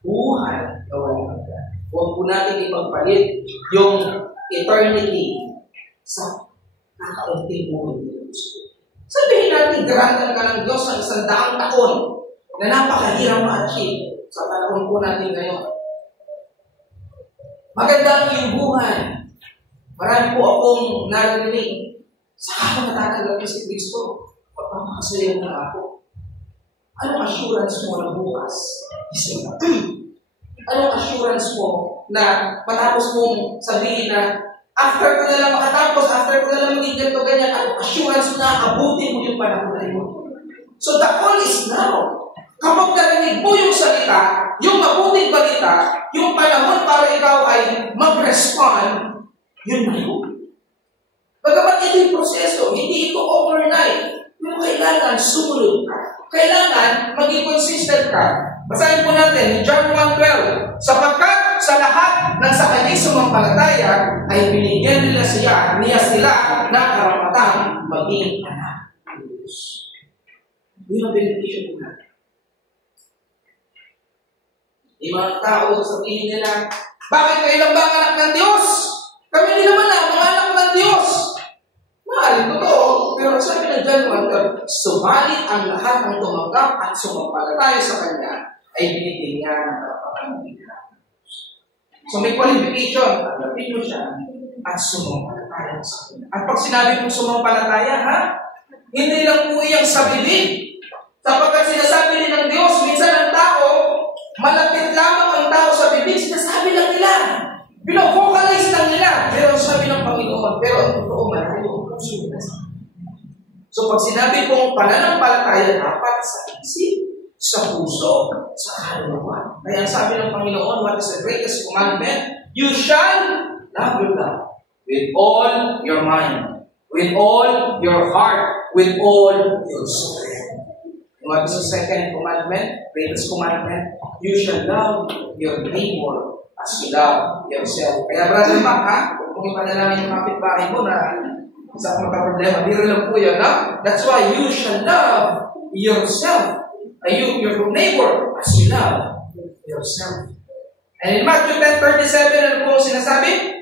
buhay na walang hanggan. Huwag po natin ipagpalit yung eternity sa kakaunting buhay ng Diyos. Sabihin natin, grantan ka ng Diyos sa 100 taon na napakahirap ma-achieve sa panahon po natin ngayon. Maganda ang iyong buhay. Marami po akong narinig. Saka ako natatanggap si Kristo. Pagpapakasayaw na ako. Anong assurance mo na bukas? Isang anong assurance mo na matapos mong sabihin na after ko na lang makatapos, after ko na lang maging ganito, ganyan, anong assurance mo na abutin mo yung panahon na yun? So the call is now. Kapag narinig mo yung salita, yung mabuting balita, yung panahon para ikaw ay mag-respond, yun na yun. Bagamat ito yung proseso, hindi ito overnight. Pero kailangan sumunod ka. Kailangan maging consistent ka. Basahin po natin, John 1:12. Sapagkat sa lahat ng sa kanyang sumampalataya ay binigyan niya sila ng karapatang maging anak ng Diyos. Yun ang benepisyo po natin. Yung mga tao sasabihin nila, bakit kayo lang ba ang anak ng Diyos? Kami din naman ang mga anak ng Diyos. Maaaring totoo, pero sabi ng John 1:12, subalit ang lahat ng tumanggap at sumampalataya sa Kanya ay binigyan niya ng karapatang maging anak ng Diyos. So may qualification, tanggapin mo siya at sumampalataya sa Kanya. At pag sinabi mong sumampalataya, hindi lang po iyang sa bibig. Sapagkat sinasabi rin ng Diyos, minsan ang tao, malapit lamang ang tao sa bibig, sinasabi lang nila. Pino-vocalize lang nila. Pero sabi ng Panginoon, pero ang totoo malayo. So pag sinabi kong pananampalataya, dapat sa isip, sa puso, sa kaluluwa. Kaya sabi ng Panginoon, what is the greatest commandment? You shall love your God with all your mind, with all your heart, with all your soul. What is the second commandment? Greatest commandment? You shall love your neighbor as you love yourself. Kaya brother Mac, kung ipanalangin yung kapitbahay mo na sa magka-problema, di rin lang po yun, That's why you shall love yourself. Your neighbor as you love yourself. And in Matthew 10:37, ano po sinasabi?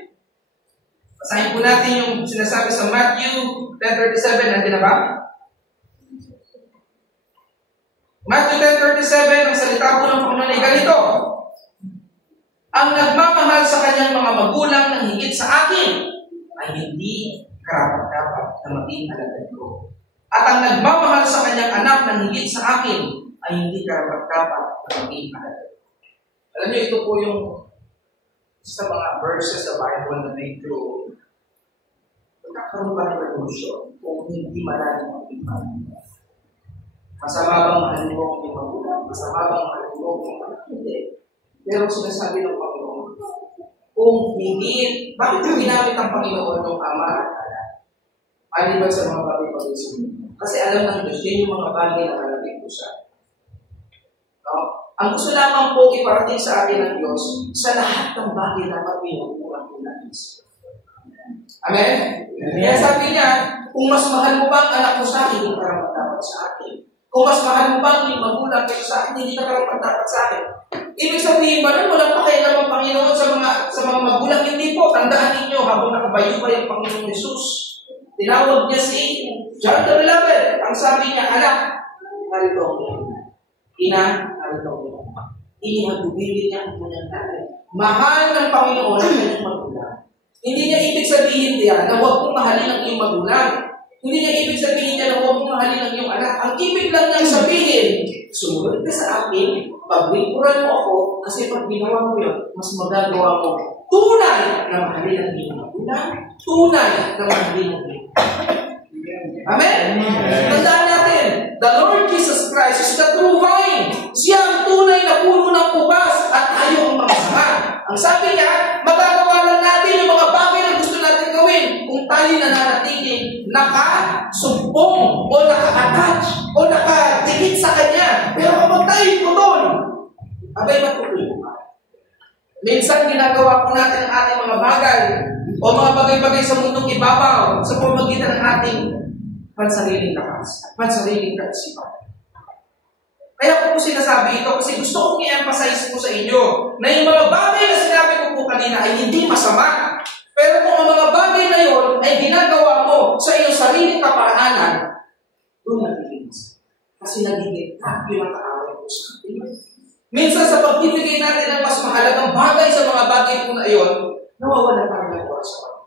Basahin po natin yung sinasabi sa Matthew 10:37, nandiyan na ba? Matthew 10:37, ang salita po ng Panginoon ay ganito. Ang nagmamahal sa kanyang mga magulang ng higit sa akin ay hindi karapat-dapat na maging alagad ko. At ang nagmamahal sa kanyang anak ng higit sa akin ay hindi karapat-dapat na maging alagad ko. Alam niyo, ito po yung sa mga verses sa Bible na medyo magkakaroon pa ng revolution kung hindi malalim ang iman. Masama bang mahal mo ang magulang? Masama bang mahal mo ang anak? Hindi. Pero sinasabi ng Panginoon, Kung hindi, bakit yung ginamit ang Panginoon ng Ama at Anak? Maliban sa mga bagay-bagay sa mundo. Kasi alam ng Diyos, yun yung mga bagay na kalapit ko siya. No? Ang gusto lamang po iparating sa atin ng Diyos, sa lahat ng bagay dapat pinukulang po natin. Amen? Kaya sabi niya, kung mas mahal mo ba ang anak mo sa akin, hindi ka rapat dapat sa akin. Kung mas mahal mo ba ang iyong magulang kaysa sa akin, hindi ka rapat dapat sa akin. Ibig sabihin ba nun, walang pakialam ang Panginoon sa mga magulang? Hindi po. Tandaan ninyo, habang nakabayubay ang Panginoon Jesus, tinawag niya si John the Beloved. Ang sabi niya, anak, narito ang iyong ina, narito ang iyong inihagubilin niya ang kanyang nanay. Mahal ng Panginoon ang kanyang magulang. Hindi niya ibig sabihin niya na huwag mong mahalin ang iyong magulang. Hindi niya ibig sabihin niya na huwag mong mahalin ang iyong anak. Ang ibig lang niyang sabihin, sumunod ka sa akin, paglingkuran mo ako, kasi pag ginawa mo yun, mas magagawa mo tunay na mahalin ang iyong magulang, tunay na mahalin ang iyong. Amen? Tandaan natin, the Lord Jesus Christ is the true vine. Siya ang tunay na puno ng ubas at tayo ang mga sanga. Ang sabi niya, magagawa lang natin yung mga bagay na gusto natin gawin kung tayo nananatiling nakasumpong o naka-attach o nakadikit sa Kanya. Pero kapag tayo putol, abay matutuloy. Minsan ginagawa po natin ang ating mga bagay o mga bagay-bagay sa mundong ibabaw sa pamamagitan ng ating pansariling lakas at pansariling kaisipan. Kaya ko po sinasabi ito kasi gusto kong i-emphasize po sa inyo na yung mga bagay na sinabi ko po kanina ay hindi masama. Pero kung ang mga bagay na yon ay ginagawa mo sa iyong sariling kaparaanan, doon nagiging masama. Kasi nagiging yung nakaaway po sa atin. Minsan sa pagbibigay natin ng mas mahalagang bagay sa mga bagay po na iyon, nawawalan tayo ng oras sa pag.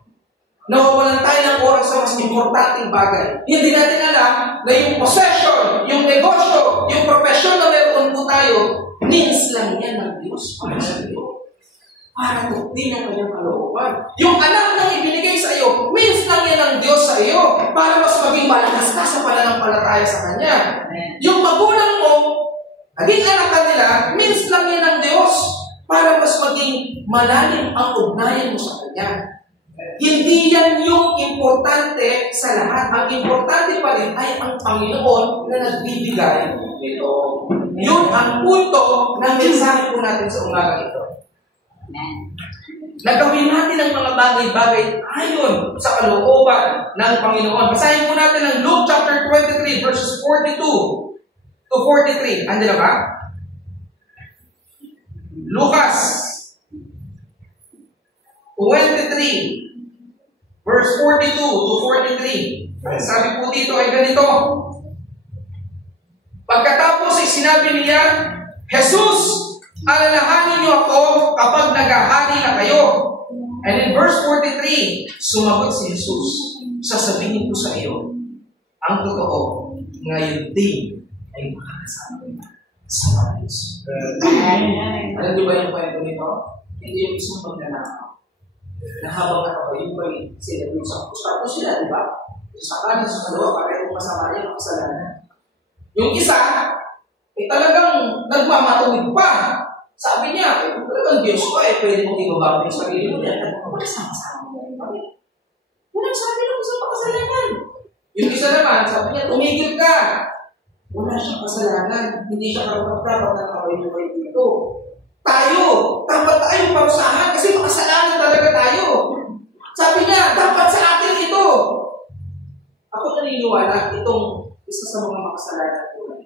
Nawawalan tayo ng oras sa mas importanteng bagay. Hindi natin alam na yung possession, yung negosyo, yung profesyon na meron po tayo, means lang yan ng Diyos para sa iyo. Para din ang kanyang kalooban. Yung anak na ibinigay sa iyo, means lang yan ng Diyos sa iyo para mas maging malakas ka sa pananampalataya sa Kanya. Yung magulang mo, naging anak ka nila, means lang yan ng Diyos para mas maging malalim ang ugnayan mo sa Kanya. Hindi yan yung importante sa lahat. Ang importante pa rin ay ang Panginoon na nagbibigay nito. Yun ang punto ng mensahe po natin sa umaga ito. Nagawin natin ang mga bagay-bagay ayon sa kalooban ng Panginoon. Basahin po natin ang Luke chapter 23 verses 42 to 43. Ando na ba? Lucas 23 verse 42 to 43. Sabi po dito ay ganito. Pagkatapos ay sinabi niya, Jesus, alalahanin niyo ako kapag naghahari na kayo. And in verse 43, sumagot si Jesus, sasabihin ko sa iyo, ang totoo, ngayon din ay makakasama sa Paris. Alam niyo ba yung kwento nito? Hindi yung isang magnanakaw. Na habang nakabayubay sila yung sa pustapo sila, di ba? Sa kanan, sa kalawa, parehong masama yung kasalanan. Yung isa, ay talagang nagmamatuwid pa. Sabi niya, kung talagang Diyos ko, pwede mong ibababa yung sarili mo yan. Sama-sama mo yung kami. Yan ang sabi ng isang makasalanan. Yung isa naman, sabi niya, tumigil ka. Wala siyang kasalanan. Hindi siya dapat nakabayubay dito. Tayo, dapat tayong pausahan kasi makasalanan talaga tayo. Sabi niya, dapat sa atin ito. Ako naniniwala, itong isa sa mga makasalanan ko na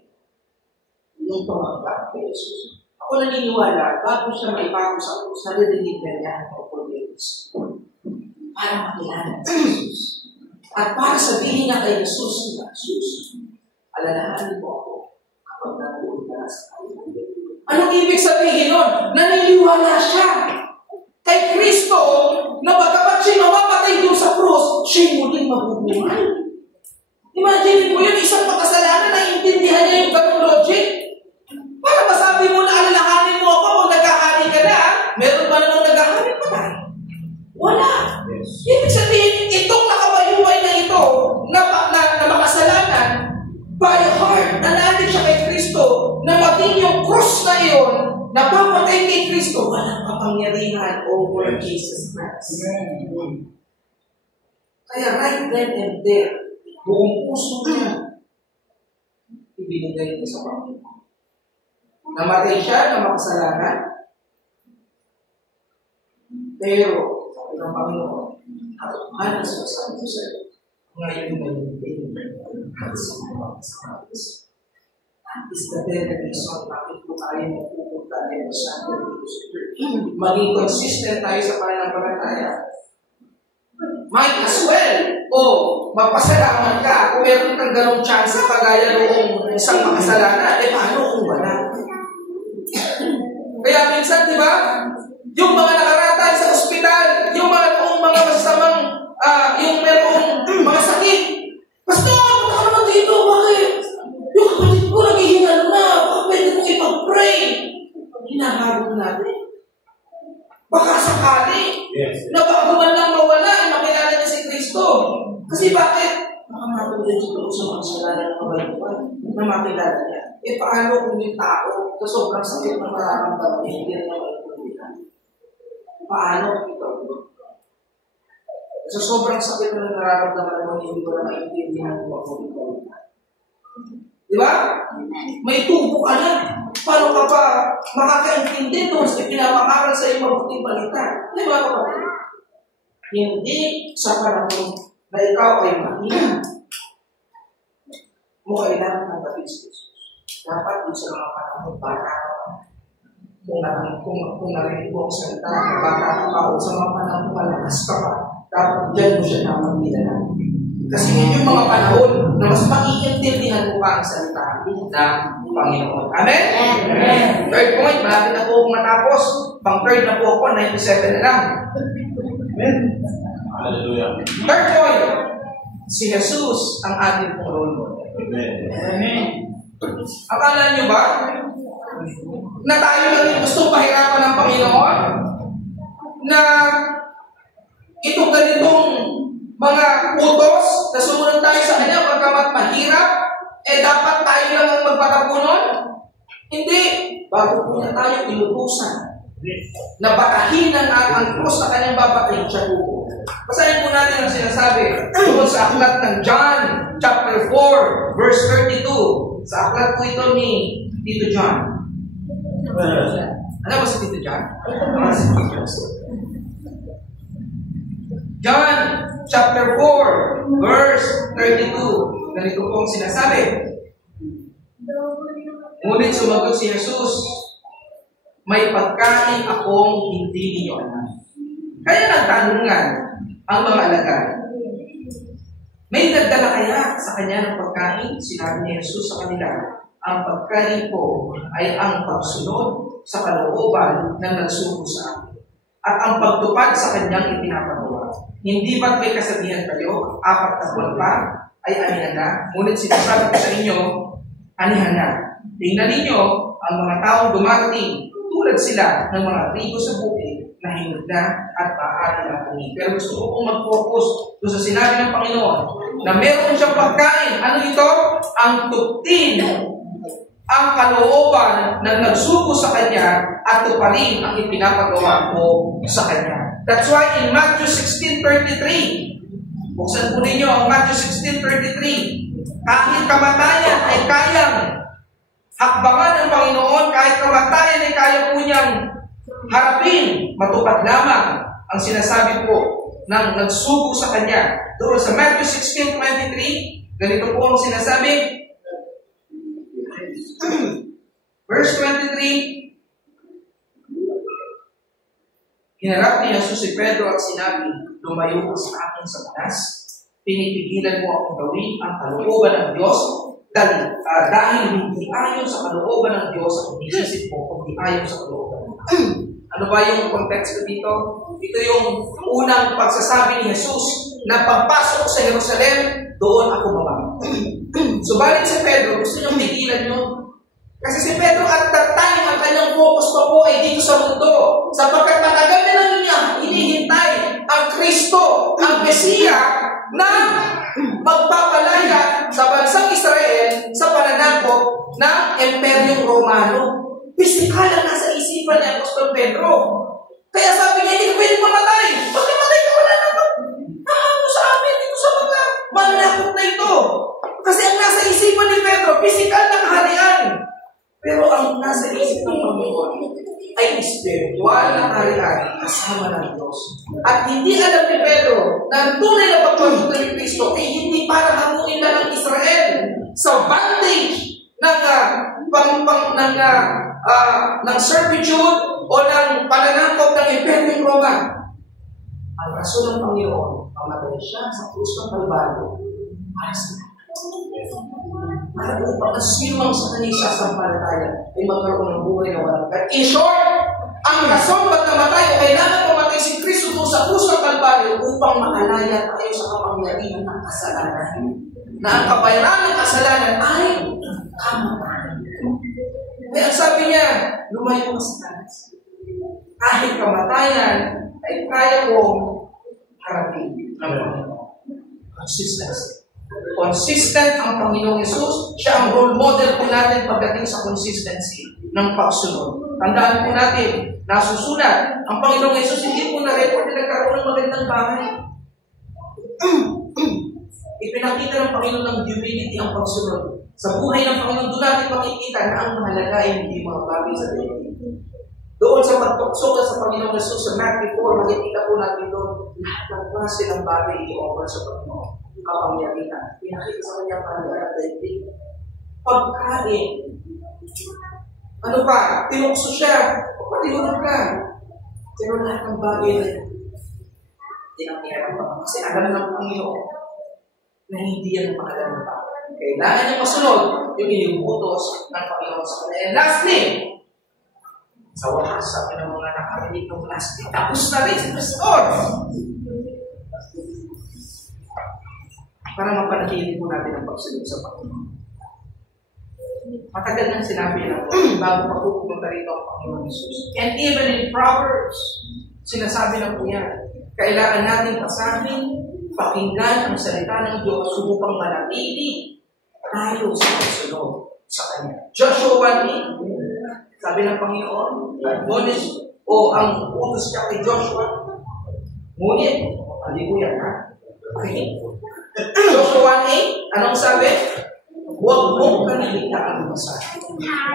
yung tumanggap kay Jesus. Ako naniniwala, bago siya maipago sa krus, narinig na niya ang opportunities para makilala si Jesus. At para sabihin niya kay Jesus, alalahanin mo ako kapag natuloy ka na sa kanya. Anong ibig sabihin nun? Naniniwala siya kay Kristo na bagamat siya mamamatay doon sa krus, siya muling mabubuhay. Imagine mo yun, isang makasalanan na intindihan niya yung ganung logic. Para masabi mo na alalahanin mo ako kung naghahari ka na, meron ba namang naghahari pa tayo? Wala. Yes. Ibig sabihin, itong nakabayuhay na ito, na makasalanan, by heart, nanalig siya kay Kristo, na maging maging yung cross na yun, napapatay kay Kristo, walang kapangyarihan over Jesus Christ. Kaya right then and there, buong puso niya, ibinigay niya sa Panginoon. Namatay siya na makasalanan, pero sabi ng Panginoon, ano sa sabi ko sa'yo, ngayon na yung that is the very reason bakit po tayo mapupunta tayo sa maging consistent tayo sa pananampalataya. Might as well, magpasalamat ka kung meron kang ganong chance kagaya noong isang makasalanan, paano kung wala? Kaya minsan, di ba, yung mga nakaratay sa ospital, yung mga masasamang, yung merong mga sakit, Pastor, punta ka naman dito, bakit? Yung kapatid ko naghihingal na, baka pwede kong ipag-pray. Hinaharap natin. Baka sakali, na bago man lang mawala, makilala niya si Kristo. Kasi bakit? Baka matulad dito sa mga kasalanan ng kabaluan na makilala niya. Paano kung yung tao sa sobrang sakit na mararamdaman niya, hindi na maintindihan? Paano kung ito? Sa sobrang sakit na nararamdaman mo, hindi ko na maintindihan mo ako ito. Di ba? May tubo ka na. Paano ka pa makakaintindi doon sa pinapakaral sa iyong mabuting balita? Di ba kapatid? Hindi sa panahon na ikaw ay mahina mo kailangan ng Kristo. Dapat din sa mga panahon bata ka pa. Kung narinig mo ang salita, bata ka pa, o sa mga panahon malakas ka pa, dapat dyan mo siya naman kilala. Kasi yun yung mga panahon na mas maiintindihan mo pa ang salita ng Panginoon. Amen? Amen. Third point, malapit na po akong matapos. Pang-third na po ako, 97 na lang. Amen. Hallelujah. Third point, si Jesus ang ating pong role model. Amen. Akala nyo ba na tayo lang yung gustong pahirapan ng Panginoon? Na itong ganitong mga utos na sumunod tayo sa Kanya pagkamat mahirap, dapat tayo lang ang magpatapunon? Hindi. Bago po na tayo inutusan na batahin ang krus na Kanyang babatahin siya po. Basahin po natin ang sinasabi tungkol sa aklat ng John chapter 4 verse 32. Sa aklat po ito ni Tito John. Ano ba si Tito John? John chapter 4 verse 32. Ganito pong sinasabi. Ngunit sumagot si Jesus, may pagkain akong hindi ninyo alam. Kaya nagtanungan ang mga alagad, may nagdala kaya sa kanya ng pagkain? Sinabi ni Jesus sa kanila, ang pagkain ko ay ang pagsunod sa kalooban ng nagsuko sa akin at ang pagtupad sa kanyang ipinapagawa. Hindi ba't may kasabihan kayo, 4 na buwan pa ay anihan na? Ngunit sinasabi ko sa inyo, anihan na. Tingnan ninyo ang mga taong dumarating tulad sila ng mga trigo sa bukid na hinod na at maaari na kami. Pero gusto ko pong mag-focus doon sa sinabi ng Panginoon na meron siyang pagkain. Ano ito? Ang tuptin, ang kalooban ng nagsuko sa Kanya at tuparin ang ipinapagawa ko sa Kanya. That's why in Matthew 16:33, buksan po ninyo ang Matthew 16:33, kahit kamatayan ay kayang hakbangan ng Panginoon, kahit kamatayan ay kaya po niyang harapin, matupad lamang ang sinasabi po ng nagsuko sa Kanya. Doon sa Matthew 16:23, ganito po ang sinasabi. Verse 23, hinarap ni Jesus si Pedro at sinabi, lumayo ka sa akin sa taas, pinipigilan mo akong gawin ang kalooban ng Diyos dahil hindi ayon sa kalooban ng Diyos ang inisip mo, kundi ayon sa kalooban ng Diyos. Ano ba yung konteksto dito? Ito yung unang pagsasabi ni Jesus na pagpasok sa Jerusalem, doon ako mababa. Subalit si Pedro, gusto niyang pigilan yun. Kasi si Pedro at that time, ang kanyang focus pa po ay dito sa mundo. Sapagkat matagal na lang niya hinihintay ang Kristo, ang Mesiya, na magpapalaya sa bansang Israel sa pananakop ng Imperyong Romano. Pisikal ang nasa isipan ni Apostol Pedro. Kaya sabi niya, hindi ka pwede mamatay. Pag namatay ka, wala naman. Nahango sa amin dito sa mga mananakop na ito. Kasi ang nasa isipan ni Pedro, pisikal na kaharian. Pero ang nasa isip ng Panginoon ay spiritual na kaharian kasama ng Diyos. At hindi alam ni Pedro na ang tunay na pagpapatuloy ni Kristo ay hindi para hamuin na ng Israel sa bondage ng servitude o ng pananakop ng Imperyong Roma. Ang rason ng Panginoon, mamatay siya sa krus ng Kalbaryo para sa para upang ang sinumang sa kanya sasampalataya ay magkaroon ng buhay na walang hanggan. In short, ang rason ba't namatay o kailangan mamatay si Kristo doon sa krus ng Kalbaryo upang makalaya tayo sa kapangyarihan ng kasalanan. Na ang kabayaran ng kasalanan ay kamatayan. Kaya sabi niya, lumayo ka sa taas. Kahit kamatayan ay kaya mong harapin ng Panginoon. Consistency. Consistent ang Panginoong Yesus. Siya ang role model po natin pagdating sa consistency ng pagsunod. Tandaan po natin, nasusulat, ang Panginoong Yesus hindi po na-record na nagkaroon ng magandang bahay. Ipinakita ng Panginoon ng humility ang pagsunod. Sa buhay ng Panginoon, doon natin makikita na ang mahalaga ay hindi mga bagay sa daigdig. Doon sa pagtukso sa Panginoong Yesus sa Matthew 4, makikita po natin doon lahat ng klase ng bagay i-offer sa Panginoon. Kapangyarihan. Pinakita sa kanya mahalaga ng daigdig. Pagkain. Ano pa? Tinukso siya. Patihulog ka. Pero lahat ng bagay na tinakihara pa. Kasi alam ng Panginoon na hindi yan ang mahalaga ng bagay. Kailangan niya masunod yung inibutos ng Panginoon sa kanya. And lastly, sa wakas, sabi ng mga nakarinig ng lastly, tapos na rin si Kristo. Para mapanatili po natin ang pagsunod sa Panginoon. Matagal nang sinabi na bago pa po pumunta rito ang Panginoon Jesus. And even in Proverbs, sinasabi na po yan, kailangan natin pasahin, pakinggan ang salita ng Diyos upang manatili tayo sa pagsunod sa Kanya. Joshua 1:8, sabi ng Panginoon, admonish o ang utos niya kay Joshua, ngunit, hindi ko yan ha? Okay. Joshua 1:8, anong sabi? Huwag mong kaniligtaan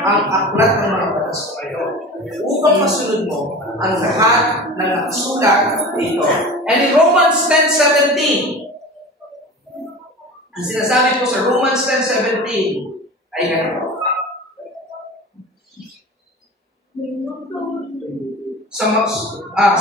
ang aklat ng mga batas ko kayo upang masunod mo ang lahat ng nakasulat dito. And in Romans 10:17, ang sinasabi po sa Romans 10:17 ay ganito.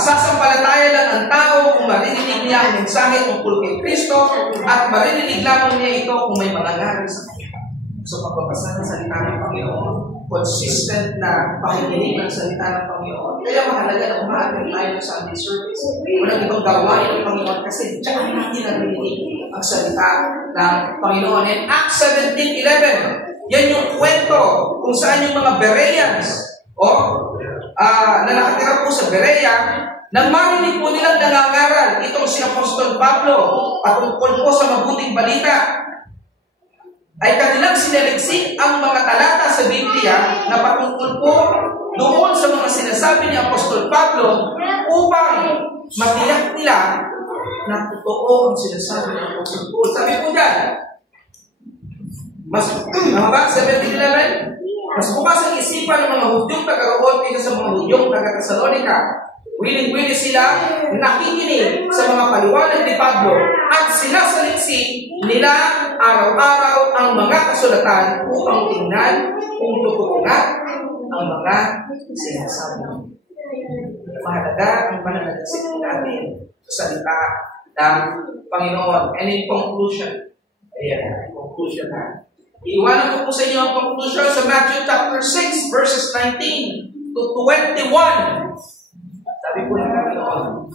Sasampalataya lang ang tao kung maririnig niya ang mensahe tungkol kay Kristo at maririnig lamang niya ito kung may mangyayari sa kanya. So, pagbabasa ng salita ng Panginoon, consistent na pakikinig ng salita ng Panginoon. Kaya mahalaga na umaamin tayo ng Sunday service. Walang ibang gawain ng Panginoon kasi diyan natin narinig ang salita ng Panginoon. And Acts 17:11, yan yung kwento kung saan yung mga Bereans, na nakatira po sa Berea, nang marinig po nilang nangangaral itong si Apostol Pablo at tungkol po sa mabuting balita, ay kanilang sinaliksik ang mga talata sa Biblia na patungkol po doon sa mga sinasabi ni Apostol Pablo upang matiyak nila na totoo ang sinasabi ni Apostol Paul. Sabi po dyan, Acts 17:11, mas bukas ang isipan ng mga Hudyong taga-roon kaysa sa mga Hudyong taga-Tesalonika. Wiling-wili sila nakikinig sa mga paliwanag ni Pablo at sinasaliksik nila araw-araw ang mga kasulatan upang tingnan kung totoo nga ang mga sinasabi. Mahalaga ang pananaliksik natin sa salita ng Panginoon. And in conclusion, conclusion na. Iiwanan ko po sa inyo ang conclusion sa Matthew chapter 6, verses 19 to 21. Sabi po ng Panginoon,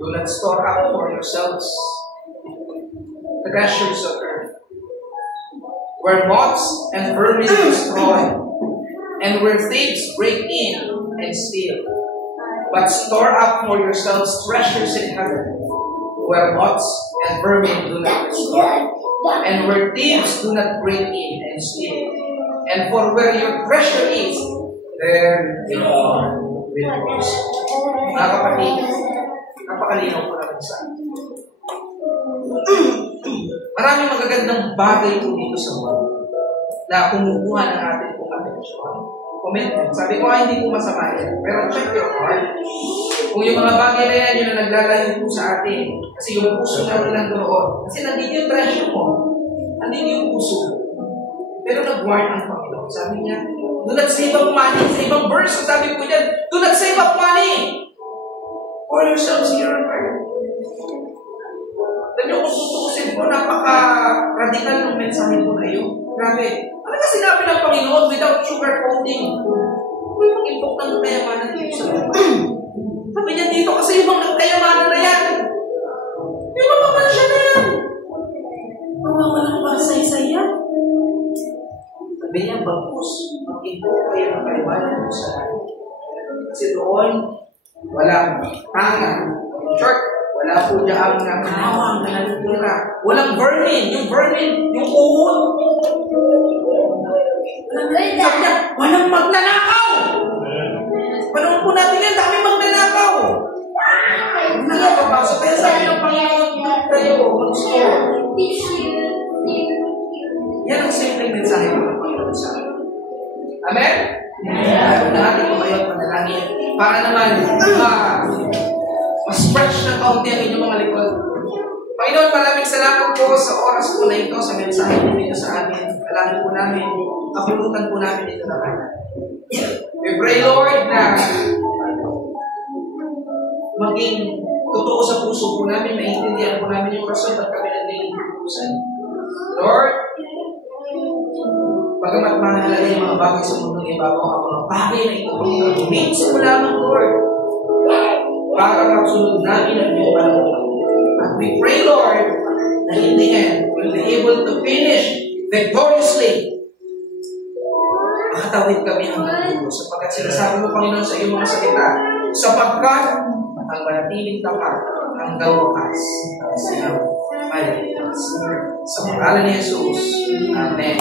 do not store up for yourselves treasures of earth, where moths and vermin destroy, and where thieves break in and steal. But store up for yourselves treasures in heaven, where moths and vermin do not destroy, and where thieves do not break in and steal. And for where your treasure is, there your heart will be also. Mga kapatid, napakalinaw po natin sa atin. Maraming magagandang bagay po dito sa mundo na kumukuha ng ating pong atensyon. Commitment. Sabi ko, hindi po masama yan. Pero check your heart. Kung yung mga bagay na yan, yun na naglalayo po sa atin. Kasi yung puso natin ang doon. Kasi nandito yung treasure mo. Nandito yung puso mo. Pero nag-warn ang Panginoon. Sabi niya, do not save up money. Sa ibang verse, sabi po niyan, do not save up money for yourselves here on earth. Alam niyo, kung tutuusin po, napaka-radical ng mensahe po na iyo. Grabe. Ano ka sinabi ng Panginoon without sugarcoating? May mag-impok ng kayamanan dito sa lupa. Sabi niya dito kasi yung mga kayamanan na yan. Yung mamamansya na yan. Mamamalang para sa isaya. Sabi niya, bagkus, mag-impok kayo ng kayamanan dito sa langit. Kasi doon, walang tanga. Short, wala po diyang nakawang na natitira. Walang vermin. Yung vermin, yung uhod. Sabi niya, walang magnanakaw. Panahon po natin yan, dami magnanakaw. Nakapapasok. Kaya sabi ng Panginoon, kayo, mag-store. Yan ang simple mensahe ng Panginoon sa akin. Amen? Amen. Natin po kayo panalangin. Para naman, mas-fresh na kaunti ang inyong mga likod. Panginoon, maraming salamat po sa oras po na ito, sa mensahe ninyo sa amin. Alangin po namin, kapulutan po namin ito na kanan. We pray, Lord, na maging totoo sa puso po namin, maintindihan po namin yung rason at kami naging pupusan. Lord, bagamat mahalaga yung mga bagay sa mundo ng ibabaw, ang mga bagay na ito, means mo lamang, Lord, para magsunod namin ang iyong kalooban. And we pray, Lord, na in the end, we'll be able to finish victoriously. Makatawid kami hanggang dulo, sapagkat sinasabi mo, Panginoon, sa iyong mga salita, sapagkat ang manatiling tapat hanggang wakas ang siyang maliligtas. Sa pangalan ni Jesus. Amen.